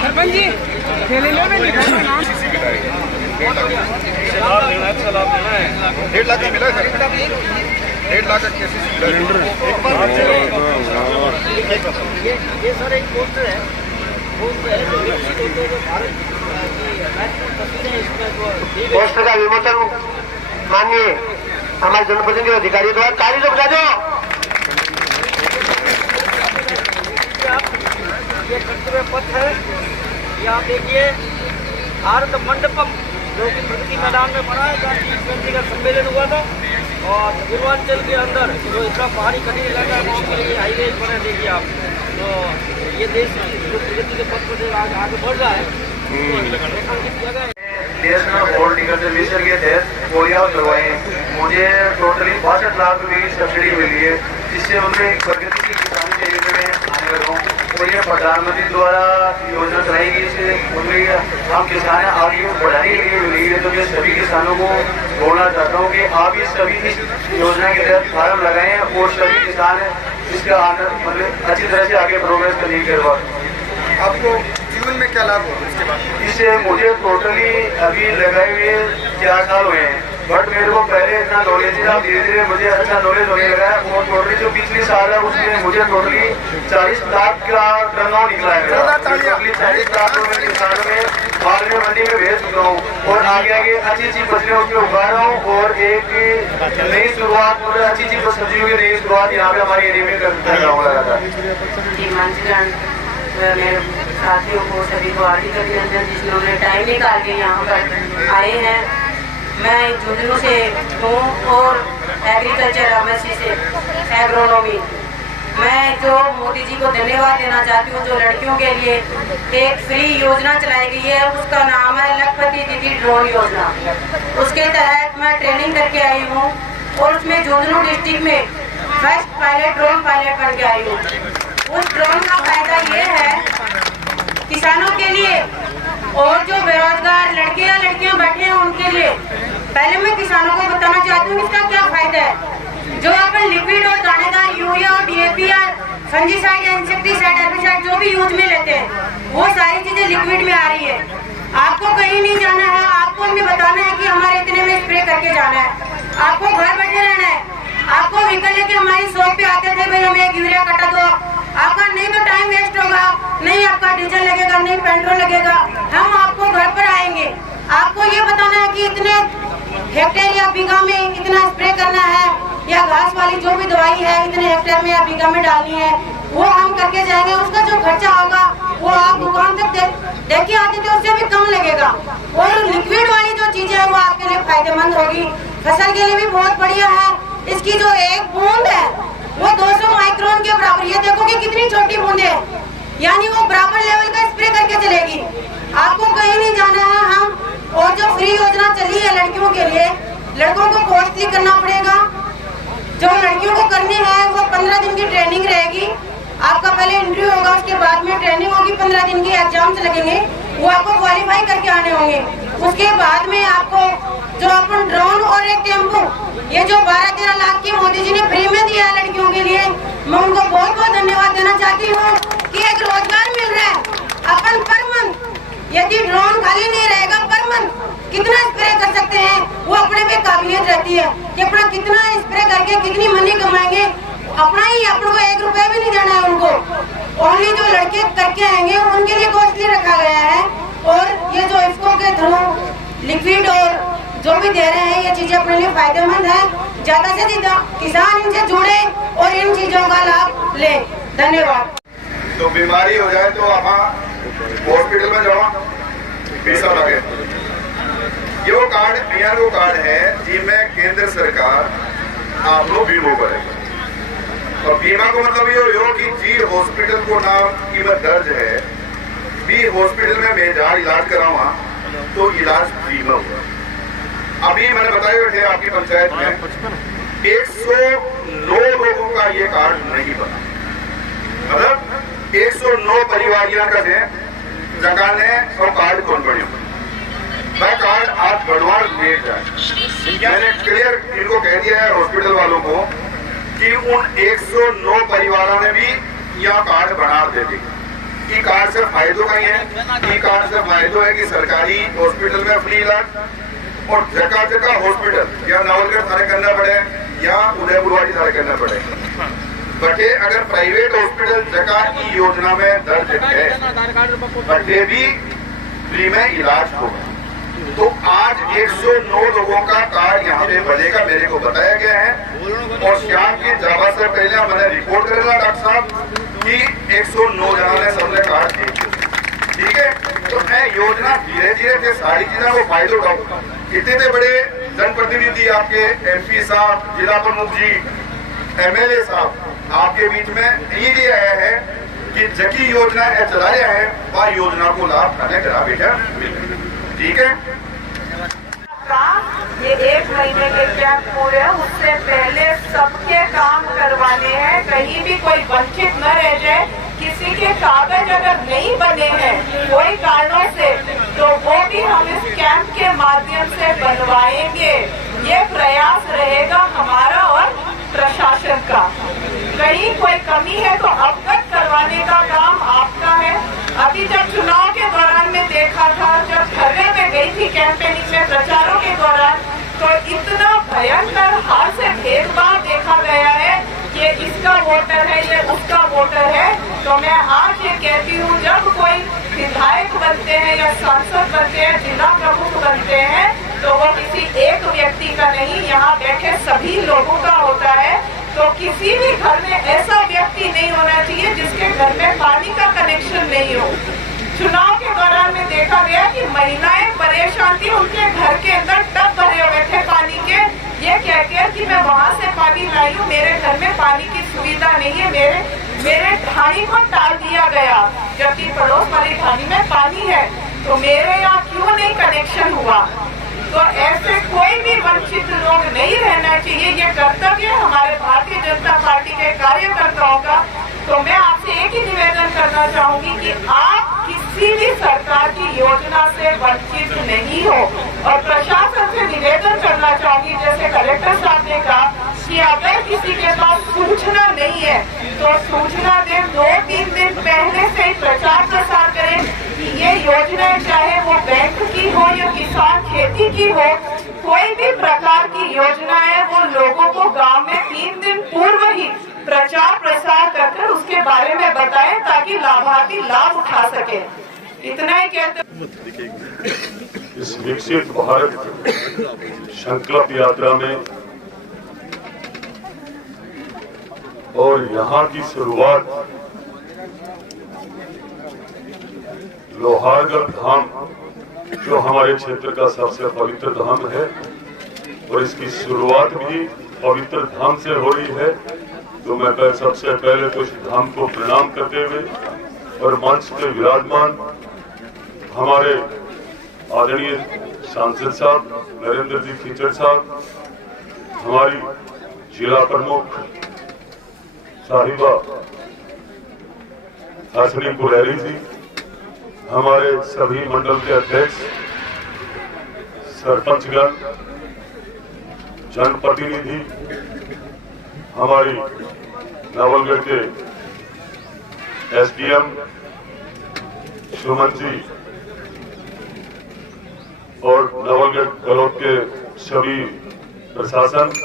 सरपंच जी खेले लो में निकाल नाम 1.5 लाख का मिला है सर। 1.5 लाख का केसीसी मिला ये सर एक पोस्टर है पोस्टर का विमोचन माननीय हमारे जनप्रतिनिधि अधिकारियों द्वारा ताली से बजा दो। ये कर्तव्य पथ है। ये आप देखिए भारत मंडपम जो कि प्रगति मैदान में बना है, जहाँ का सम्मेलन हुआ था। और पूर्वांचल के अंदर जो इतना पहाड़ी कठिन इलाका है वहाँ के लिए हाईवे बने। देखिए आप, तो ये देश जो प्रगति के पथ पर आगे बढ़ रहा है। नेशनल गोल्ड टिकट सर्विसर के तहत गोलियां करवाए। मुझे टोटली 62 लाख रुपए की सब्सिडी मिली है, जिससे उन्हें प्रगति की किसानी के एरिया में आने लगा हूँ। और ये प्रधानमंत्री द्वारा योजना चलाई गई, इससे उनमें हम किसान आगे बढ़ाने के लिए मिली है। तो मैं सभी किसानों को बोलना चाहता हूँ कि आप इस सभी इस योजना के तहत फार्म लगाएं और सभी किसान इसका आनंद मतलब अच्छी तरह से आगे प्रोग्रेस करने के बाद आपको जीवन में क्या लाभ होगा इसके बाद? इसे मुझे टोटली अभी लगाए हुए 4 साल हुए हैं, बट मेरे को पहले इतना नॉलेज था। धीरे धीरे मुझे अच्छा नॉलेज होने लगा है। और टोटली जो पिछले साल है उसमें मुझे टोटली 40 लाख का टर्नओवर निकला है। टोटली 40 लाख में किसानों में माल में मंडी में भेज चुका हूँ और आगे आगे अच्छी अच्छी फसलें उसमें उगा रहा हूँ। और एक नई शुरुआत और अच्छी अच्छी सब्जियों की नई शुरुआत यहाँ पे हमारे एरिया में कर रहा हूँ लगातार। मेरे साथियों को सभी को हार्दिक अभिनंदन जिन्होंने टाइम निकाल के यहाँ पर आए हैं। मैं झुंझुनू से हूँ और एग्रीकल्चर एमएससी से एग्रोनॉमी। मैं जो मोदी जी को धन्यवाद देना चाहती हूँ, जो लड़कियों के लिए एक फ्री योजना चलाई गई है, उसका नाम है लखपति दीदी ड्रोन योजना। उसके तहत मैं ट्रेनिंग करके आई हूँ और उसमें झुंझुनू डिस्ट्रिक्ट में फर्स्ट पायलट ड्रोन पायलट बन के आई हूँ। उस ड्रोन का फायदा ये है किसानों के लिए और जो बेरोजगार लड़के या लड़कियां बैठे हैं उनके लिए। पहले मैं किसानों को बताना चाहती हूँ इसका क्या फायदा है। जो अपन लिक्विड और दानेदार यूरिया और DAP या फंजीसाइड, इंसेक्टिसाइड, हेर्बिसाइड जो भी यूज में लेते हैं, वो सारी चीजें लिक्विड में आ रही है। आपको कहीं नहीं जाना है, आपको हमें बताना है कि हमारे इतने में स्प्रे करके जाना है। आपको घर बैठे रहना है। आपको व्हीकल लेके हमारी शॉप पे आते थे, भाई हमें एक यूरिया कटा दो। आपका नहीं तो टाइम वेस्ट होगा, नहीं आपका डीजल लगेगा, नहीं पेट्रोल लगेगा। हम आपको घर पर आएंगे। आपको ये बताना है कि इतने हेक्टेयर या बीघा में इतना स्प्रे करना है, या घास वाली जो भी दवाई है इतने हेक्टेयर में या बीघा में डालनी है, वो हम करके जाएंगे। उसका जो खर्चा होगा वो आप दुकान तक देखिए आते थे, उससे भी कम लगेगा। और लिक्विड वाली जो चीजें है वो आपके लिए फायदेमंद होगी, फसल के लिए भी बहुत बढ़िया है। इसकी जो एक बूंद है वो 200 माइक्रोन के बराबर। ये देखो कि कितनी छोटी बूंद है, यानी वो बराबर लेवल का स्प्रे करके चलेगी। आपको कहीं नहीं जाना है। हम और जो फ्री योजना चली है लड़कियों के लिए, लड़कों को कॉस्टली करना पड़ेगा। जो लड़कियों को करनी है वो 15 दिन की ट्रेनिंग रहेगी। आपका पहले इंटरव्यू होगा, उसके बाद में ट्रेनिंग होगी, 15 दिन की एग्जाम्स लगेंगे, वो आपको क्वालिफाई करके आने होंगे। उसके बाद में आपको जो अपन ड्रोन और एक टेम्पो, ये जो 12-13 लाख की मोदी जी ने फ्री में दिया है लड़कियों के लिए, मैं उनको बहुत बहुत धन्यवाद देना चाहती हूँ कि एक रोजगार मिल रहा है। अपन पर मंथ यदि ड्रोन खाली नहीं रहेगा, पर मंथ कितना स्प्रे कर सकते हैं, वो अपने पे काबिलियत रहती है कि अपना कितना स्प्रे करके कितनी मनी कमाएंगे। अपना ही अपन को 1 रुपया भी नहीं देना है उनको, ओनली जो लड़के करके आएंगे उनके लिए कॉस्टली रखा गया है। और ये जो इफ्को के थ्रू लिक्विड और जो भी दे रहे हैं, ये चीजें अपने लिए फायदेमंद है। ज्यादा से ज्यादा किसान इनसे जुड़े और इन चीजों का लाभ ले। धन्यवाद। तो बीमारी हो जाए तो आप हॉस्पिटल में जाओ, पैसा लगे। ये वो कार्ड पीआर वो कार्ड है जिसमें केंद्र सरकार आप लोग बीमा करेगा। और बीमा को मतलब ये हो कि जी हॉस्पिटल को नाम कीमत दर्ज है, बी हॉस्पिटल में मैं जहाँ इलाज कराऊंगा तो इलाज बीमा हुआ। अभी मैंने बताया बैठे आपकी पंचायत में 109 लोगों का ये कार्ड नहीं बना, मतलब 109 परिवारियों का है जगह ने और कार्ड कौन बढ़िया मैं कार्ड आज बढ़वा लेट जाए। मैंने क्लियर इनको कह दिया है हॉस्पिटल वालों को कि उन 109 परिवारों ने भी यह कार्ड बना दे दी। ई कार्ड से फायदों का ही है, ई कार्ड से फायदों है कि सरकारी हॉस्पिटल में फ्री इलाज और जगह जगह हॉस्पिटल या नवलगढ़ थाने करना पड़े या उदयपुरवाड़ी थाने करना पड़े, बटे अगर प्राइवेट हॉस्पिटल जगह की योजना में दर्ज है बटे भी फ्री में इलाज होगा। तो आज 109 लोगों का कार्ड यहाँ पे बनेगा, मेरे को बताया गया है। और शाम की जावा से पहले मैंने रिपोर्ट करेगा डॉक्टर साहब कि 109 जना ने सबने कार्ड दिए, ठीक है। तो मैं योजना धीरे धीरे सारी चीजें वो फायदे उठाऊंगा। इतने बड़े जनप्रतिनिधि आपके MP साहब, जिला प्रमुख जी, MLA साहब आपके बीच में ये आया है कि जकी योजना चला रहा है वह योजना को लाभ खाने करा बेटा, ठीक है। ये 1 महीने के कैंप पूरे, उससे पहले सबके काम करवाने हैं, कहीं भी कोई वंचित न रह जाए। किसी के कागज अगर नहीं बने हैं कोई कारणों से तो वो भी हम इस कैंप के माध्यम से बनवाएंगे। ये प्रयास रहेगा हमारा और प्रशासन का। कहीं कोई कमी है तो अवगत करवाने का काम आपका है। अभी जब चुनाव के दौरान में देखा था, जब धरने में गई थी कैंपेनिंग में प्रचारों के दौरान, तो इतना भयंकर हाल से भेदभाव देखा गया है कि इसका वोटर है, ये उसका वोटर है। तो मैं आज ये कहती हूँ, जब कोई विधायक बनते हैं या सांसद बनते हैं, जिला प्रमुख बनते हैं, तो वो किसी एक व्यक्ति का नहीं, यहाँ बैठे सभी लोगों का होता है। तो किसी भी घर में ऐसा व्यक्ति नहीं होना चाहिए जिसके घर में पानी का कनेक्शन नहीं हो। चुनाव के दौरान में देखा गया कि महिलाएं परेशान थी, उनके घर के अंदर टब भरे हुए थे पानी के, ये कह के कि मैं वहाँ से पानी लाई हूँ, मेरे घर में पानी की सुविधा नहीं है, मेरे ढाणी को टाल दिया गया, जबकि पड़ोस वाली ढाणी में पानी है, तो मेरे यहाँ क्यों नहीं कनेक्शन हुआ। तो ऐसे कोई भी वंचित लोग नहीं रहना चाहिए, ये कर्तव्य हमारे भारतीय जनता पार्टी के कार्यकर्ताओं का। तो मैं आपसे एक ही निवेदन करना चाहूंगी कि आप किसी भी सरकार की योजना से वंचित नहीं हो। और प्रशासन से निवेदन करना चाहूंगी, जैसे कलेक्टर साहब ने कहा कि अगर किसी के पास सूचना नहीं है तो सूचना दें, 2-3 दिन पहले से ही प्रचार प्रसार करें कि ये योजनाएं चाहे वो बैंक की हो या किसान खेती की हो, कोई भी प्रकार की योजना है वो लोगों को गांव में 3 दिन पूर्व ही प्रचार प्रसार कर उसके बारे में बताएं ताकि लाभार्थी लाभ उठा सके। इतना ही कहते। इस विकसित भारत संकल्प यात्रा में और यहाँ की शुरुआत लोहारगढ़ धाम, जो हमारे क्षेत्र का सबसे पवित्र धाम है, और इसकी शुरुआत भी पवित्र धाम से हो रही है। तो मैं सबसे पहले तो इस धाम को प्रणाम करते हुए और मंच पे विराजमान हमारे आदरणीय सांसद साहब नरेंद्र जी खीचड़ साहब, हमारी जिला प्रमुख साहिबा हसनी पुलेरी जी, हमारे सभी मंडल के अध्यक्ष सरपंचगण, जनप्रतिनिधि, हमारी नवलगढ़ के एसडीएम सुमन जी और नवलगढ़ कलोट के सभी प्रशासन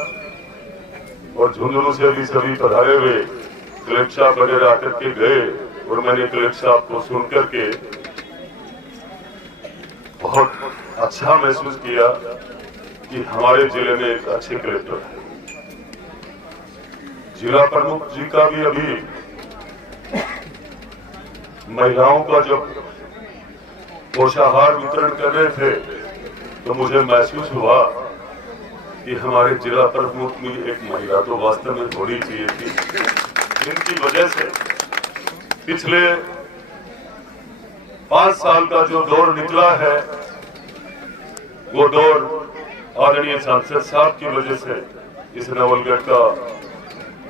और झुंझुनू से भी सभी पधारे हुए कलेक्टर साहब वगैरह आकर के गए और मैंने कलेक्टर साहब को सुनकर के बहुत अच्छा महसूस किया कि हमारे जिले में एक अच्छे कलेक्टर है। जिला प्रमुख जी का भी अभी महिलाओं का जब पोषाहार वितरण कर रहे थे तो मुझे महसूस हुआ कि हमारे जिला प्रमुख में एक महिला तो वास्तव में होनी चाहिए थी, जिनकी वजह से पिछले 5 साल का जो दौर निकला है वो दौर आदरणीय सांसद साहब की वजह से इस नवलगढ़ का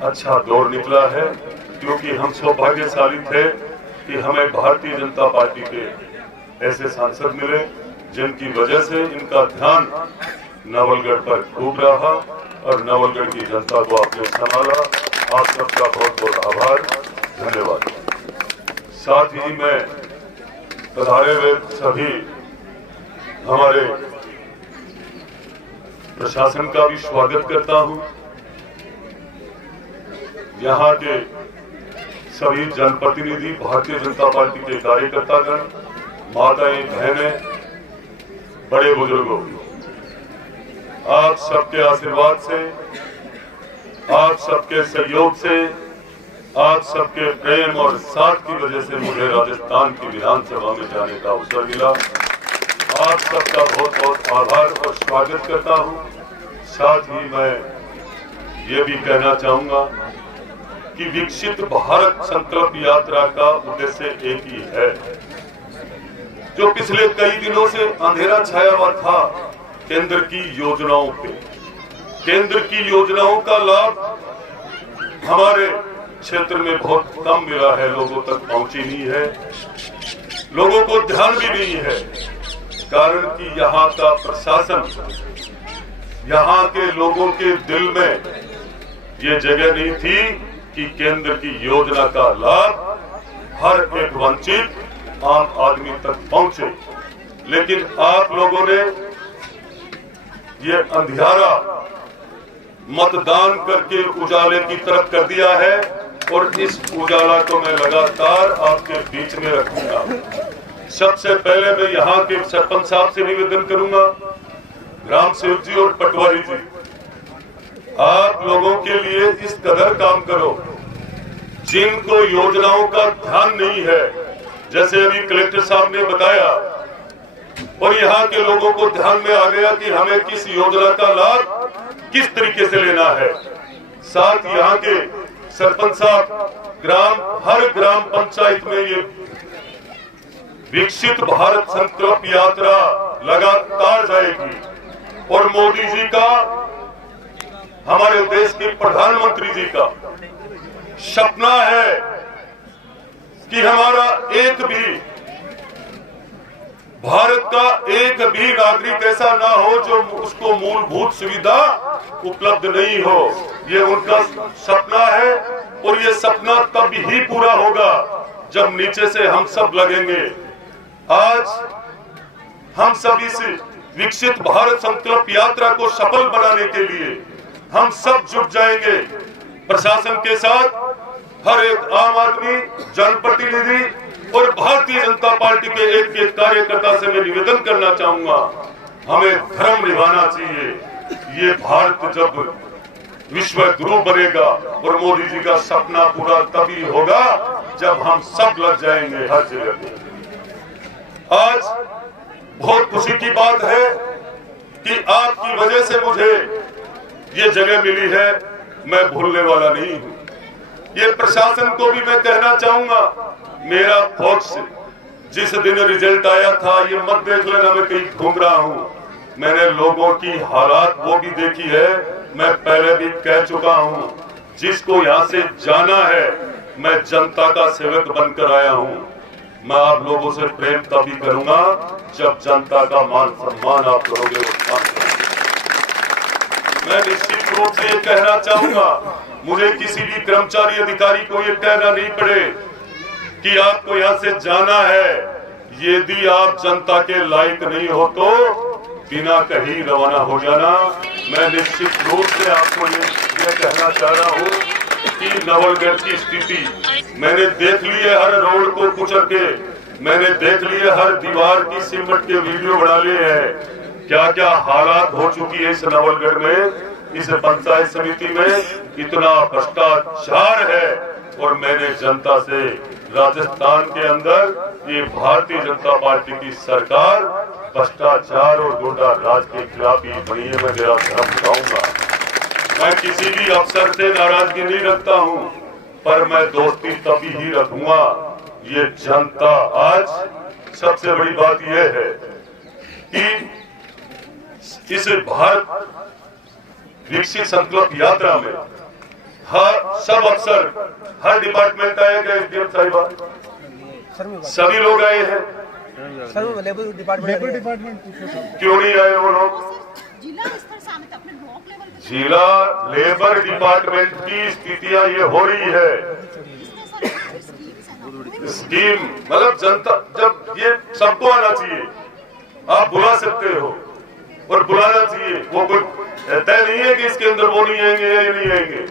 अच्छा दौर निकला है, क्योंकि हम सौभाग्यशाली थे कि हमें भारतीय जनता पार्टी के ऐसे सांसद मिले जिनकी वजह से इनका ध्यान नवलगढ़ पर खूब रहा और नवलगढ़ की जनता को आपने संभाला। आप सबका बहुत बहुत आभार, धन्यवाद। साथ ही मैं पधारे हुए सभी हमारे प्रशासन का भी स्वागत करता हूं। यहाँ के सभी जनप्रतिनिधि, भारतीय जनता पार्टी के कार्यकर्तागण, माताएं, बहनें, बड़े बुजुर्गों, आप सबके आशीर्वाद से, आप सबके सहयोग से, आप सबके प्रेम और साथ की वजह से मुझे राजस्थान की विधानसभा में जाने का अवसर मिला। आप सबका बहुत बहुत आभार और स्वागत करता हूं। साथ ही मैं ये भी कहना चाहूंगा कि विकसित भारत संकल्प यात्रा का उद्देश्य एक ही है। जो पिछले कई दिनों से अंधेरा छाया हुआ था केंद्र की योजनाओं पे, केंद्र की योजनाओं का लाभ हमारे क्षेत्र में बहुत कम मिला है, लोगों तक पहुंची नहीं है, लोगों को ध्यान भी नहीं है। कारण कि यहाँ का प्रशासन, यहाँ के लोगों के दिल में ये जगह नहीं थी कि केंद्र की योजना का लाभ हर एक वंचित आम आदमी तक पहुंचे। लेकिन आप लोगों ने ये अंधियारा मतदान करके उजाले की तरफ कर दिया है और इस उजाला को मैं लगातार आपके बीच में रखूंगा। सबसे पहले मैं यहाँ के सरपंच साहब से निवेदन करूंगा, ग्राम सेवक जी और पटवारी जी, आप लोगों के लिए इस कदर काम करो जिनको योजनाओं का ध्यान नहीं है, जैसे अभी कलेक्टर साहब ने बताया, और यहाँ के लोगों को ध्यान में आ गया कि हमें किस योजना का लाभ किस तरीके से लेना है। साथ यहाँ के सरपंच साहब हर ग्राम पंचायत में ये विकसित भारत संकल्प यात्रा लगातार जाएगी और मोदी जी का, हमारे देश के प्रधानमंत्री जी का सपना है कि हमारा एक भी भारत का एक भी नागरिक ऐसा ना हो जो उसको मूलभूत सुविधा उपलब्ध नहीं हो। ये उनका सपना है और ये सपना तब ही पूरा होगा जब नीचे से हम सब लगेंगे। आज हम सब इस विकसित भारत संकल्प यात्रा को सफल बनाने के लिए हम सब जुट जाएंगे। प्रशासन के साथ हर एक आम आदमी, जनप्रतिनिधि और भारतीय जनता पार्टी के एक एक कार्यकर्ता से मैं निवेदन करना चाहूंगा, हमें धर्म निभाना चाहिए। ये भारत जब विश्व गुरु बनेगा और मोदी जी का सपना पूरा तभी होगा जब हम सब लग जाएंगे हर जगह पे। आज बहुत खुशी की बात है कि आपकी वजह से मुझे ये जगह मिली है, मैं भूलने वाला नहीं हूँ। ये प्रशासन को भी मैं कहना चाहूंगा, मेरा फोर्स जिस दिन रिजल्ट आया था, ये मत देख लेना मैं कहीं घूम रहा हूँ, मैंने लोगों की हालात वो भी देखी है। मैं पहले भी कह चुका हूँ, जिसको यहाँ से जाना है, मैं जनता का सेवक बनकर आया हूँ। मैं आप लोगों से प्रेम तभी करूंगा जब जनता का मान सम्मान आप करोगे। मैं निश्चित रूप से ये कहना चाहूंगा, मुझे किसी भी कर्मचारी अधिकारी को ये कहना नहीं पड़े कि आपको यहाँ से जाना है। यदि आप जनता के लायक नहीं हो तो बिना कहीं रवाना हो जाना। मैं निश्चित रूप से आपको ये कहना चाह रहा हूँ कि नवलगढ़ की स्थिति मैंने देख ली है, हर रोड को कुचल के मैंने देख ली है, हर दीवार की सिमट के वीडियो बना लिए हैं। क्या क्या हालात हो चुकी है इस नवलगढ़ में, इस पंचायत समिति में इतना भ्रष्टाचार है। और मैंने जनता से राजस्थान के अंदर ये भारतीय जनता पार्टी की सरकार भ्रष्टाचार और गुंडा राज के खिलाफ ही बनी है। मैं मेरा धर्म बताऊंगा, मैं किसी भी अफसर से नाराजगी नहीं रखता हूं, पर मैं दोस्ती तभी ही रखूंगा ये जनता। आज सबसे बड़ी बात यह है कि इस भारत विकसित संकल्प यात्रा में हर सब अफसर, हर डिपार्टमेंट आए गए, एसडीएम साहिबा सभी लोग आए हैं। लेबर डिपार्टमेंट क्यों नहीं आए वो लोग? जिला लेबर डिपार्टमेंट की स्थितियां ये हो रही है। स्कीम मतलब जनता, जब ये सबको आना चाहिए, आप बुला सकते हो और बुलाना चाहिए। वो कोई तय नहीं है कि इसके अंदर वो नहीं आएंगे या ये नहीं आएंगे।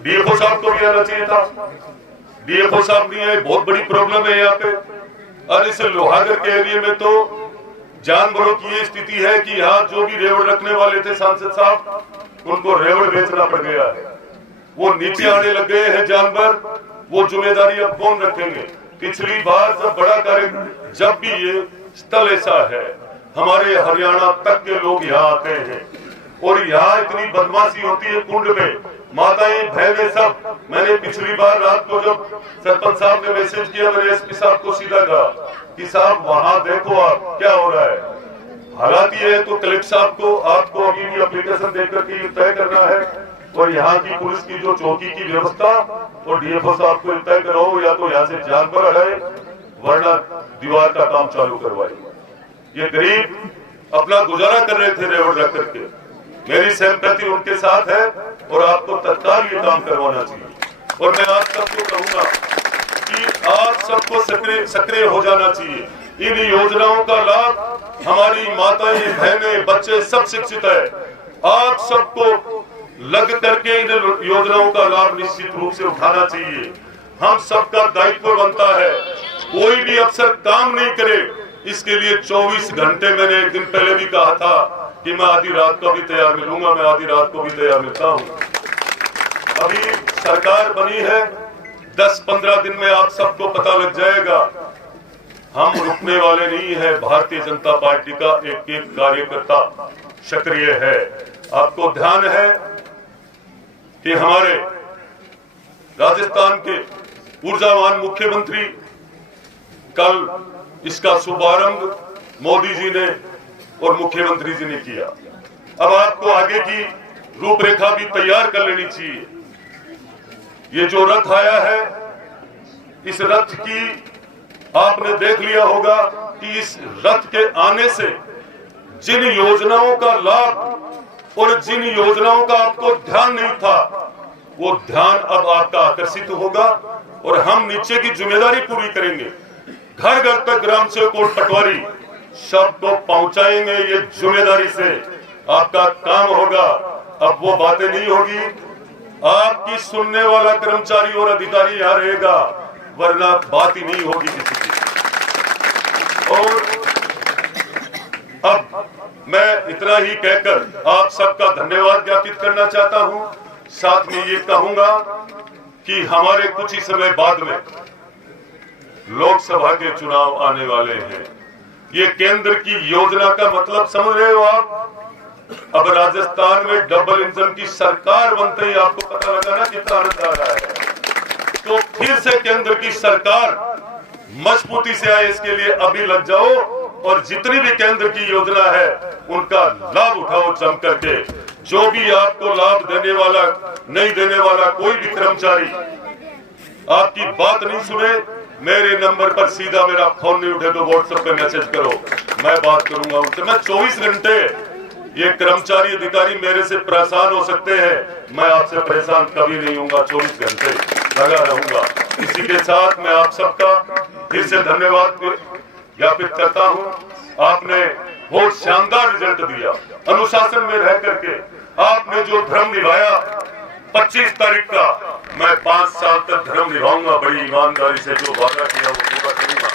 डीएफओ साहब को भी आना चाहिए था, डीएफओ साहब नहीं आए, बहुत बड़ी प्रॉब्लम है यहाँ पे। और इस लोहागढ़ के एरिया में तो जानवरों की ये स्थिति है कि यहाँ जो भी रेवड़ रखने वाले थे सांसद साहब, उनको रेवड़ बेचना पड़ गया है। वो नीचे आने लग गए हैं जानवर, वो जिम्मेदारी अब कौन रखेंगे? पिछली बार जब बड़ा कार्यक्रम, जब भी ये स्थल ऐसा है, हमारे हरियाणा तक के लोग यहाँ आते हैं और यहाँ इतनी बदमाशी होती है कुंड में, माताएं बहनें सब। मैंने पिछली बार रात को जब सरपंच साहब ने मैसेज किया, मैंने एसपी साहब को सीधा कहा कि साहब वहां देखो आप क्या हो रहा है। हालात ये है तो कलेक्टर साहब को आपको अभी भी एप्लीकेशन देकर के तय करना है और यहाँ की पुलिस की जो चौकी की व्यवस्था और डीएफओ साहब को तय कराओ, या तो यहाँ से जानवर हटाए वरना दीवार का काम चालू करवाए। ये गरीब अपना गुजारा कर रहे थे रेवड़ रख करके, मेरी सहमति उनके साथ है और आपको तत्काल ये काम करवाना चाहिए। और मैं आप सबको कहूंगा कि आप सबको सक्रिय हो जाना चाहिए। इन योजनाओं का लाभ हमारी माताएं, बहनें, बच्चे सब शिक्षित है। आप सबको लग करके इन योजनाओं का लाभ निश्चित रूप से उठाना चाहिए। हम सबका दायित्व बनता है। कोई भी अफसर काम नहीं करे, इसके लिए 24 घंटे, मैंने एक दिन पहले भी कहा था कि मैं आधी रात को भी तैयार मिलूंगा, मैं आधी रात को भी तैयार मिलता हूं। अभी सरकार बनी है, 10-15 दिन में आप सबको पता लग जाएगा। हम रुकने वाले नहीं है। भारतीय जनता पार्टी का एक एक कार्यकर्ता सक्रिय है। आपको ध्यान है कि हमारे राजस्थान के ऊर्जावान मुख्यमंत्री, कल इसका शुभारंभ मोदी जी ने और मुख्यमंत्री जी ने किया। अब आपको आगे की रूपरेखा भी तैयार कर लेनी चाहिए। ये जो रथ आया है, इस रथ की आपने देख लिया होगा कि इस रथ के आने से जिन योजनाओं का लाभ और जिन योजनाओं का आपको ध्यान नहीं था, वो ध्यान अब आपका आकर्षित होगा और हम नीचे की जिम्मेदारी पूरी करेंगे। घर घर तक ग्राम सेवक और पटवारी सबको पहुंचाएंगे। ये जिम्मेदारी से आपका काम होगा। अब वो बातें नहीं होगी, आपकी सुनने वाला कर्मचारी और अधिकारी यहाँ रहेगा, वरना बात ही नहीं होगी किसी की। और अब मैं इतना ही कहकर आप सबका धन्यवाद ज्ञापित करना चाहता हूं। साथ में ये कहूंगा कि हमारे कुछ ही समय बाद में लोकसभा के चुनाव आने वाले हैं। ये केंद्र की योजना का मतलब समझ रहे हो आप? अब राजस्थान में डबल इंजन की सरकार बनते ही आपको पता लगा ना कितना आनंद आ रहा है। तो फिर से केंद्र की सरकार मजबूती से आए, इसके लिए अभी लग जाओ और जितनी भी केंद्र की योजना है उनका लाभ उठाओ जम करके। जो भी आपको लाभ देने वाला, नहीं देने वाला कोई भी कर्मचारी आपकी बात नहीं सुने, मेरे नंबर पर सीधा मेरा फोन नहीं उठे तो व्हाट्सएप पे मैसेज करो, मैं बात करूंगा उनसे। मैं 24 घंटे, ये कर्मचारी अधिकारी मेरे से परेशान हो सकते हैं, मैं आपसे परेशान कभी नहीं हूंगा, 24 घंटे लगा रहूंगा। इसी के साथ मैं आप सबका फिर से धन्यवाद ज्ञापित करता हूं। आपने बहुत शानदार रिजल्ट दिया, अनुशासन में रह करके आपने जो धर्म निभाया, 25 तारीख का मैं 5 साल तक धर्म निभाऊंगा, बड़ी ईमानदारी से जो वादा किया वो पूरा करूंगा।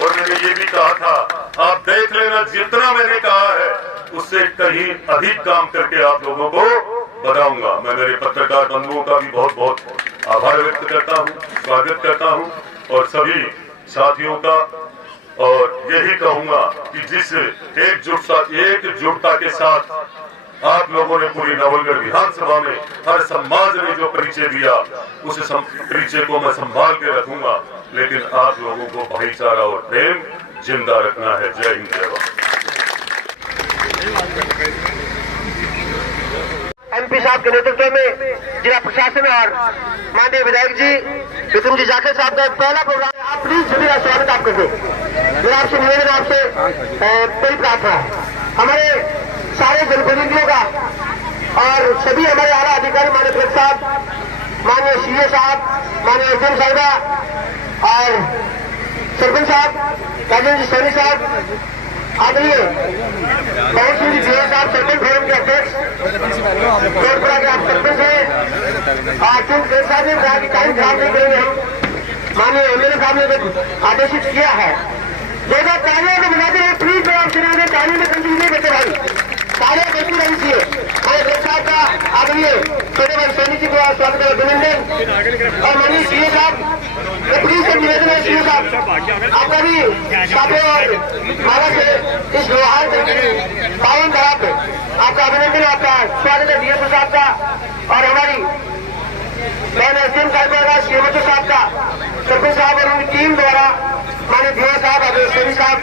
और मैंने ये भी कहा था, आप देख लेना जितना मैंने कहा है उससे कहीं अधिक काम करके आप लोगों को बताऊंगा। मैं मेरे पत्रकार बंधुओं का भी बहुत बहुत आभार व्यक्त करता हूँ, स्वागत करता हूँ, और सभी साथियों का। और यही कहूंगा कि जिस एकजुटता के साथ आप लोगों ने पूरी नवलगढ़ विधानसभा में हर समाज ने जो परिचय दिया, उस परिचय को मैं संभाल के रखूंगा, लेकिन आप लोगों को भाईचारा और प्रेम जिंदा रखना है। जय हिंद, जय भारत। एमपी साहब के नेतृत्व में जिला प्रशासन और माननीय विधायक जी विक्रम जी जाखड़ साहब का पहला प्रोग्राम, आप प्लीज सभी का स्वागत आप करते। मेरा आपसे निवेदन, आपसे बड़ी प्रार्थना है हमारे सारे जनप्रतिनिधियों का और सभी हमारे आला अधिकारी, माननीय कलेक्टर साहब, माननीय सीए साहब, माननीय एसडीएम साहब और सरपंच साहब, राजेंद्र जी सैनी साहब, आदरणीय पवन सिंह जी साहब, सरपंच फोरम के अध्यक्ष, कोटपुरा के आप सरपंच हैं, और चूंकि साहब ने कहा कि टाइम खराब नहीं करेंगे हम, माननीय एमएलए साहब ने आदेशित किया है। देखो तालियों को बजाते रहे प्लीज, मैं आपसे नहीं तालियों में कंफ्यूज नहीं करते भाई, तालियां बजती रहनी चाहिए। हमारे कलेक्टर साहब का आदरणीय छोटे भाई सैनी जी को स्वागत है, अभिनंदन। और माननीय सीए साहब, प्लीज से निवेदन है सीए साहब, आपका भी साथों और माला से इस व्यवहार में पावन धरा पे आपका अभिनंदन, आपका स्वागत है डीएसओ साहब का, और हमारी बहन एसडीएम साहब, सीएमओ साहब का, सरपंच साहब और उनकी टीम द्वारा, माननीय डीओ साहब, सभी साहब,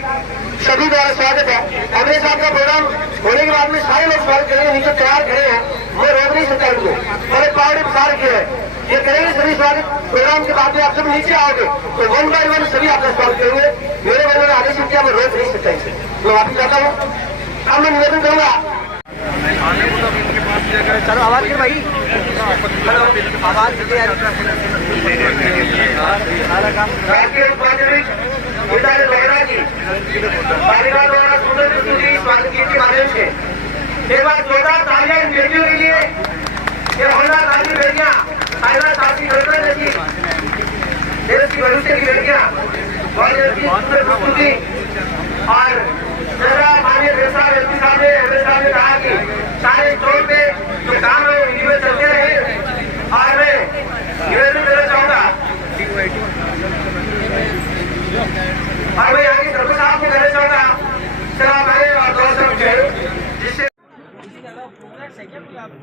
सभी द्वारा स्वागत है। एमएलए साहब का प्रोग्राम होने के बाद में सारे लोग स्वागत करेंगे, नीचे तैयार खड़े हैं, मैं रोक नहीं सकता इनको, मैंने पावड़े प्रसार किए हैं, ये करेंगे सभी स्वागत। प्रोग्राम के बाद में आप सब नीचे आओगे तो 1 बाय 1 सभी आपका स्वागत करेंगे। मेरे बंधु ने आदेश किया, मैं रोक नहीं सकता इसे, मैं वापस जाता हूँ। अब मैं निवेदन करूंगा, चलो आवाज दे भाई, आवाज दे यार। राष्ट्रीय उपाध्यक्ष विधायक लोहरा जी, बालिका द्वारा सुंदर जी स्वागत गीत के माध्यम से एक बार जोरदार तालियां इन बेटियों के लिए। ये होना साथी बेटियां, साइना साथी लड़कियां जैसी देश की भविष्य की लड़कियां, और मेरा माननीय बेसा एमपी साहब ने, एमएलए साहब ने कहा कि सारे स्टोर पे जो काम है वो इन्हीं में चलते रहे। और मैं निवेदन करना चाहूंगा, और मैं यहाँ के सरपंच साहब को कहना चाहूंगा, चला मैंने और दोस्तों जिससे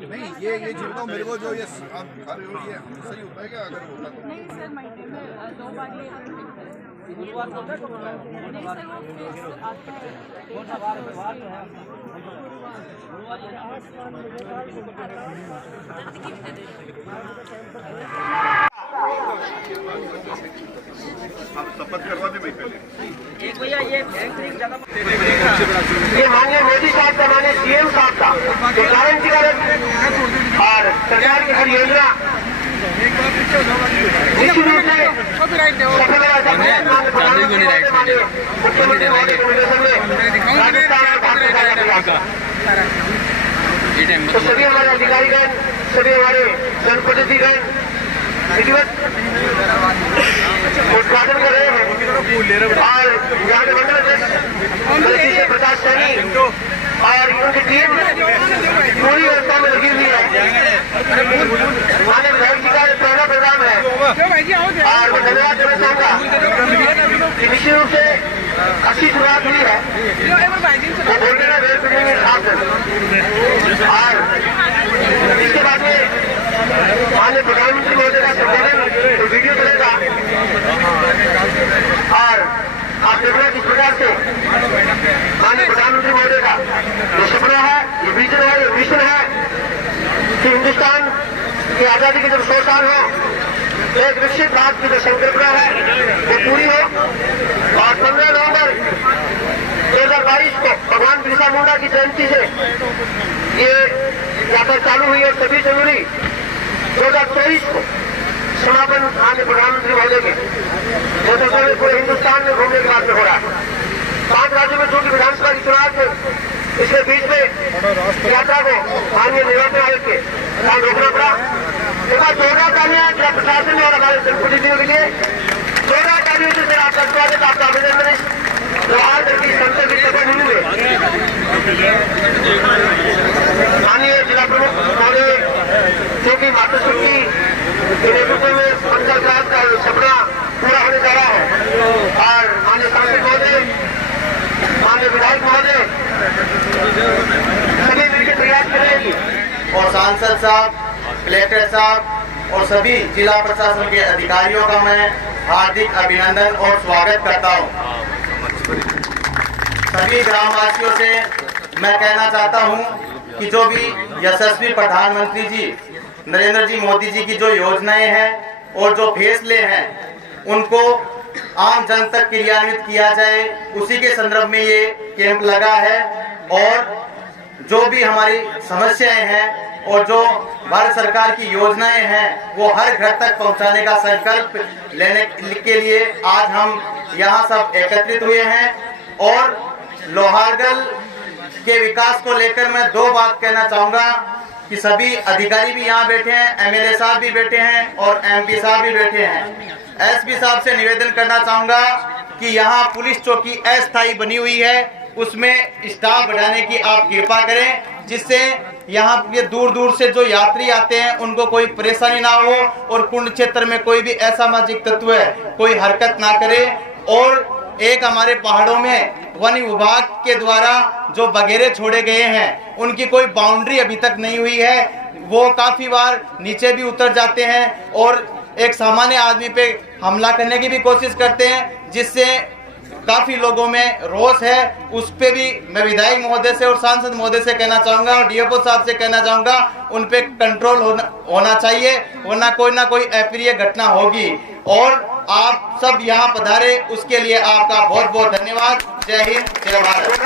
नहीं ये चिंता मेरे को जो ये आप खा रहे हो ये सही होता है क्या? अगर होता तो नहीं सर, महीने में 2 बार शपथ करवा दे भाई पहले। एक भैया ये बैंक जगह ये माननीय मोदी साहब का, माननीय सीएम साहब का जो गारंटी और सरकार की हर योजना निश्चित रूप से मुख्यमंत्री महोदय के निर्देशन में राजस्थान और भारत तो सभी हमारे अधिकारीगण, सभी हमारे जनप्रतिनिधिगण विधिवत उद्घाटन कर रहे हैं। और यहाँ के मंडल अध्यक्ष प्रकाश सैनी और उनकी टीम पूरी व्यवस्था में लगी हुई है। माननीय विधायक जी का पहला प्रोग्राम है और मैं धन्यवाद देना चाहूँगा कि निश्चित रूप से अच्छी शुरुआत हुई है। वो बोलने का वेल फिटिंग और इसके बाद में माननीय प्रधानमंत्री महोदय का संबोधन वीडियो चलेगा और आप देखना किस प्रकार से माननीय प्रधानमंत्री महोदय का जो सपना है, ये विजन है, ये मिशन है कि हिंदुस्तान की आजादी के जब 100 साल हो, एक विकसित भारत की जो संकल्पना है वो पूरी हो। और 15 नवंबर 2022 को भगवान बिरसा मुंडा की जयंती से ये यात्रा चालू हुई और 26 जनवरी 2023 को समापन माननीय प्रधानमंत्री महोदय के नेतृत्व में पूरे हिंदुस्तान में घूमने के बाद में हो रहा है। 5 राज्यों में चूंकि विधानसभा की चुनाव थे, इसके बीच में यात्रा को माननीय निर्वाचन आयोग के साथ रोकना पड़ा। एक बार 14 तालियां जिला प्रशासन और हमारे जनप्रतिनिधियों के लिए 14 तालियों से सर आपका स्वागत, आपका अभिनंदन इस त्योहार की संसद की सफल होने में। माननीय जिला प्रमुख महोदय क्योंकि मातृशक्ति के नेतृत्व में पंचायत राज का सपना पूरा होने जा रहा है और माननीय सांसद महोदय, माननीय विधायक महोदय सभी मिलकर प्रयास करेंगे। और सांसद साहब, कलेक्टर साहब और सभी जिला प्रशासन के अधिकारियों का मैं हार्दिक अभिनंदन और स्वागत करता हूं। सभी ग्रामवासियों से मैं कहना चाहता हूं कि जो भी यशस्वी प्रधानमंत्री जी नरेंद्र जी मोदी जी की जो योजनाएं हैं और जो फैसले हैं उनको आम जन तक क्रियान्वित किया जाए, उसी के संदर्भ में ये कैंप लगा है। और जो भी हमारी समस्याएं हैं और जो भारत सरकार की योजनाएं हैं वो हर घर तक पहुंचाने का संकल्प लेने के लिए आज हम यहाँ सब एकत्रित हुए हैं। और लोहारगढ़ के विकास को लेकर मैं 2 बात कहना चाहूँगा कि सभी अधिकारी भी यहाँ बैठे हैं, एमएलए साहब भी बैठे हैं और एमपी साहब भी बैठे हैं। एसपी साहब से निवेदन करना चाहूँगा कि यहाँ पुलिस चौकी अस्थायी बनी हुई है, उसमें स्टाफ बढ़ाने की आप कृपा करें, जिससे यहाँ ये दूर दूर से जो यात्री आते हैं उनको कोई परेशानी ना हो और कुंड क्षेत्र में कोई भी असामाजिक तत्व कोई हरकत ना करे। और एक हमारे पहाड़ों में वन विभाग के द्वारा जो बगेरे छोड़े गए हैं उनकी कोई बाउंड्री अभी तक नहीं हुई है, वो काफी बार नीचे भी उतर जाते हैं और एक सामान्य आदमी पे हमला करने की भी कोशिश करते हैं, जिससे काफी लोगों में रोष है। उस पे भी मैं विधायक महोदय से और सांसद महोदय से कहना चाहूंगा और डीएफओ साहब से कहना चाहूंगा उन पे कंट्रोल होना चाहिए, वरना कोई ना कोई अप्रिय घटना होगी। और आप सब यहाँ पधारे उसके लिए आपका बहुत बहुत धन्यवाद। जय हिंद, जय भारत।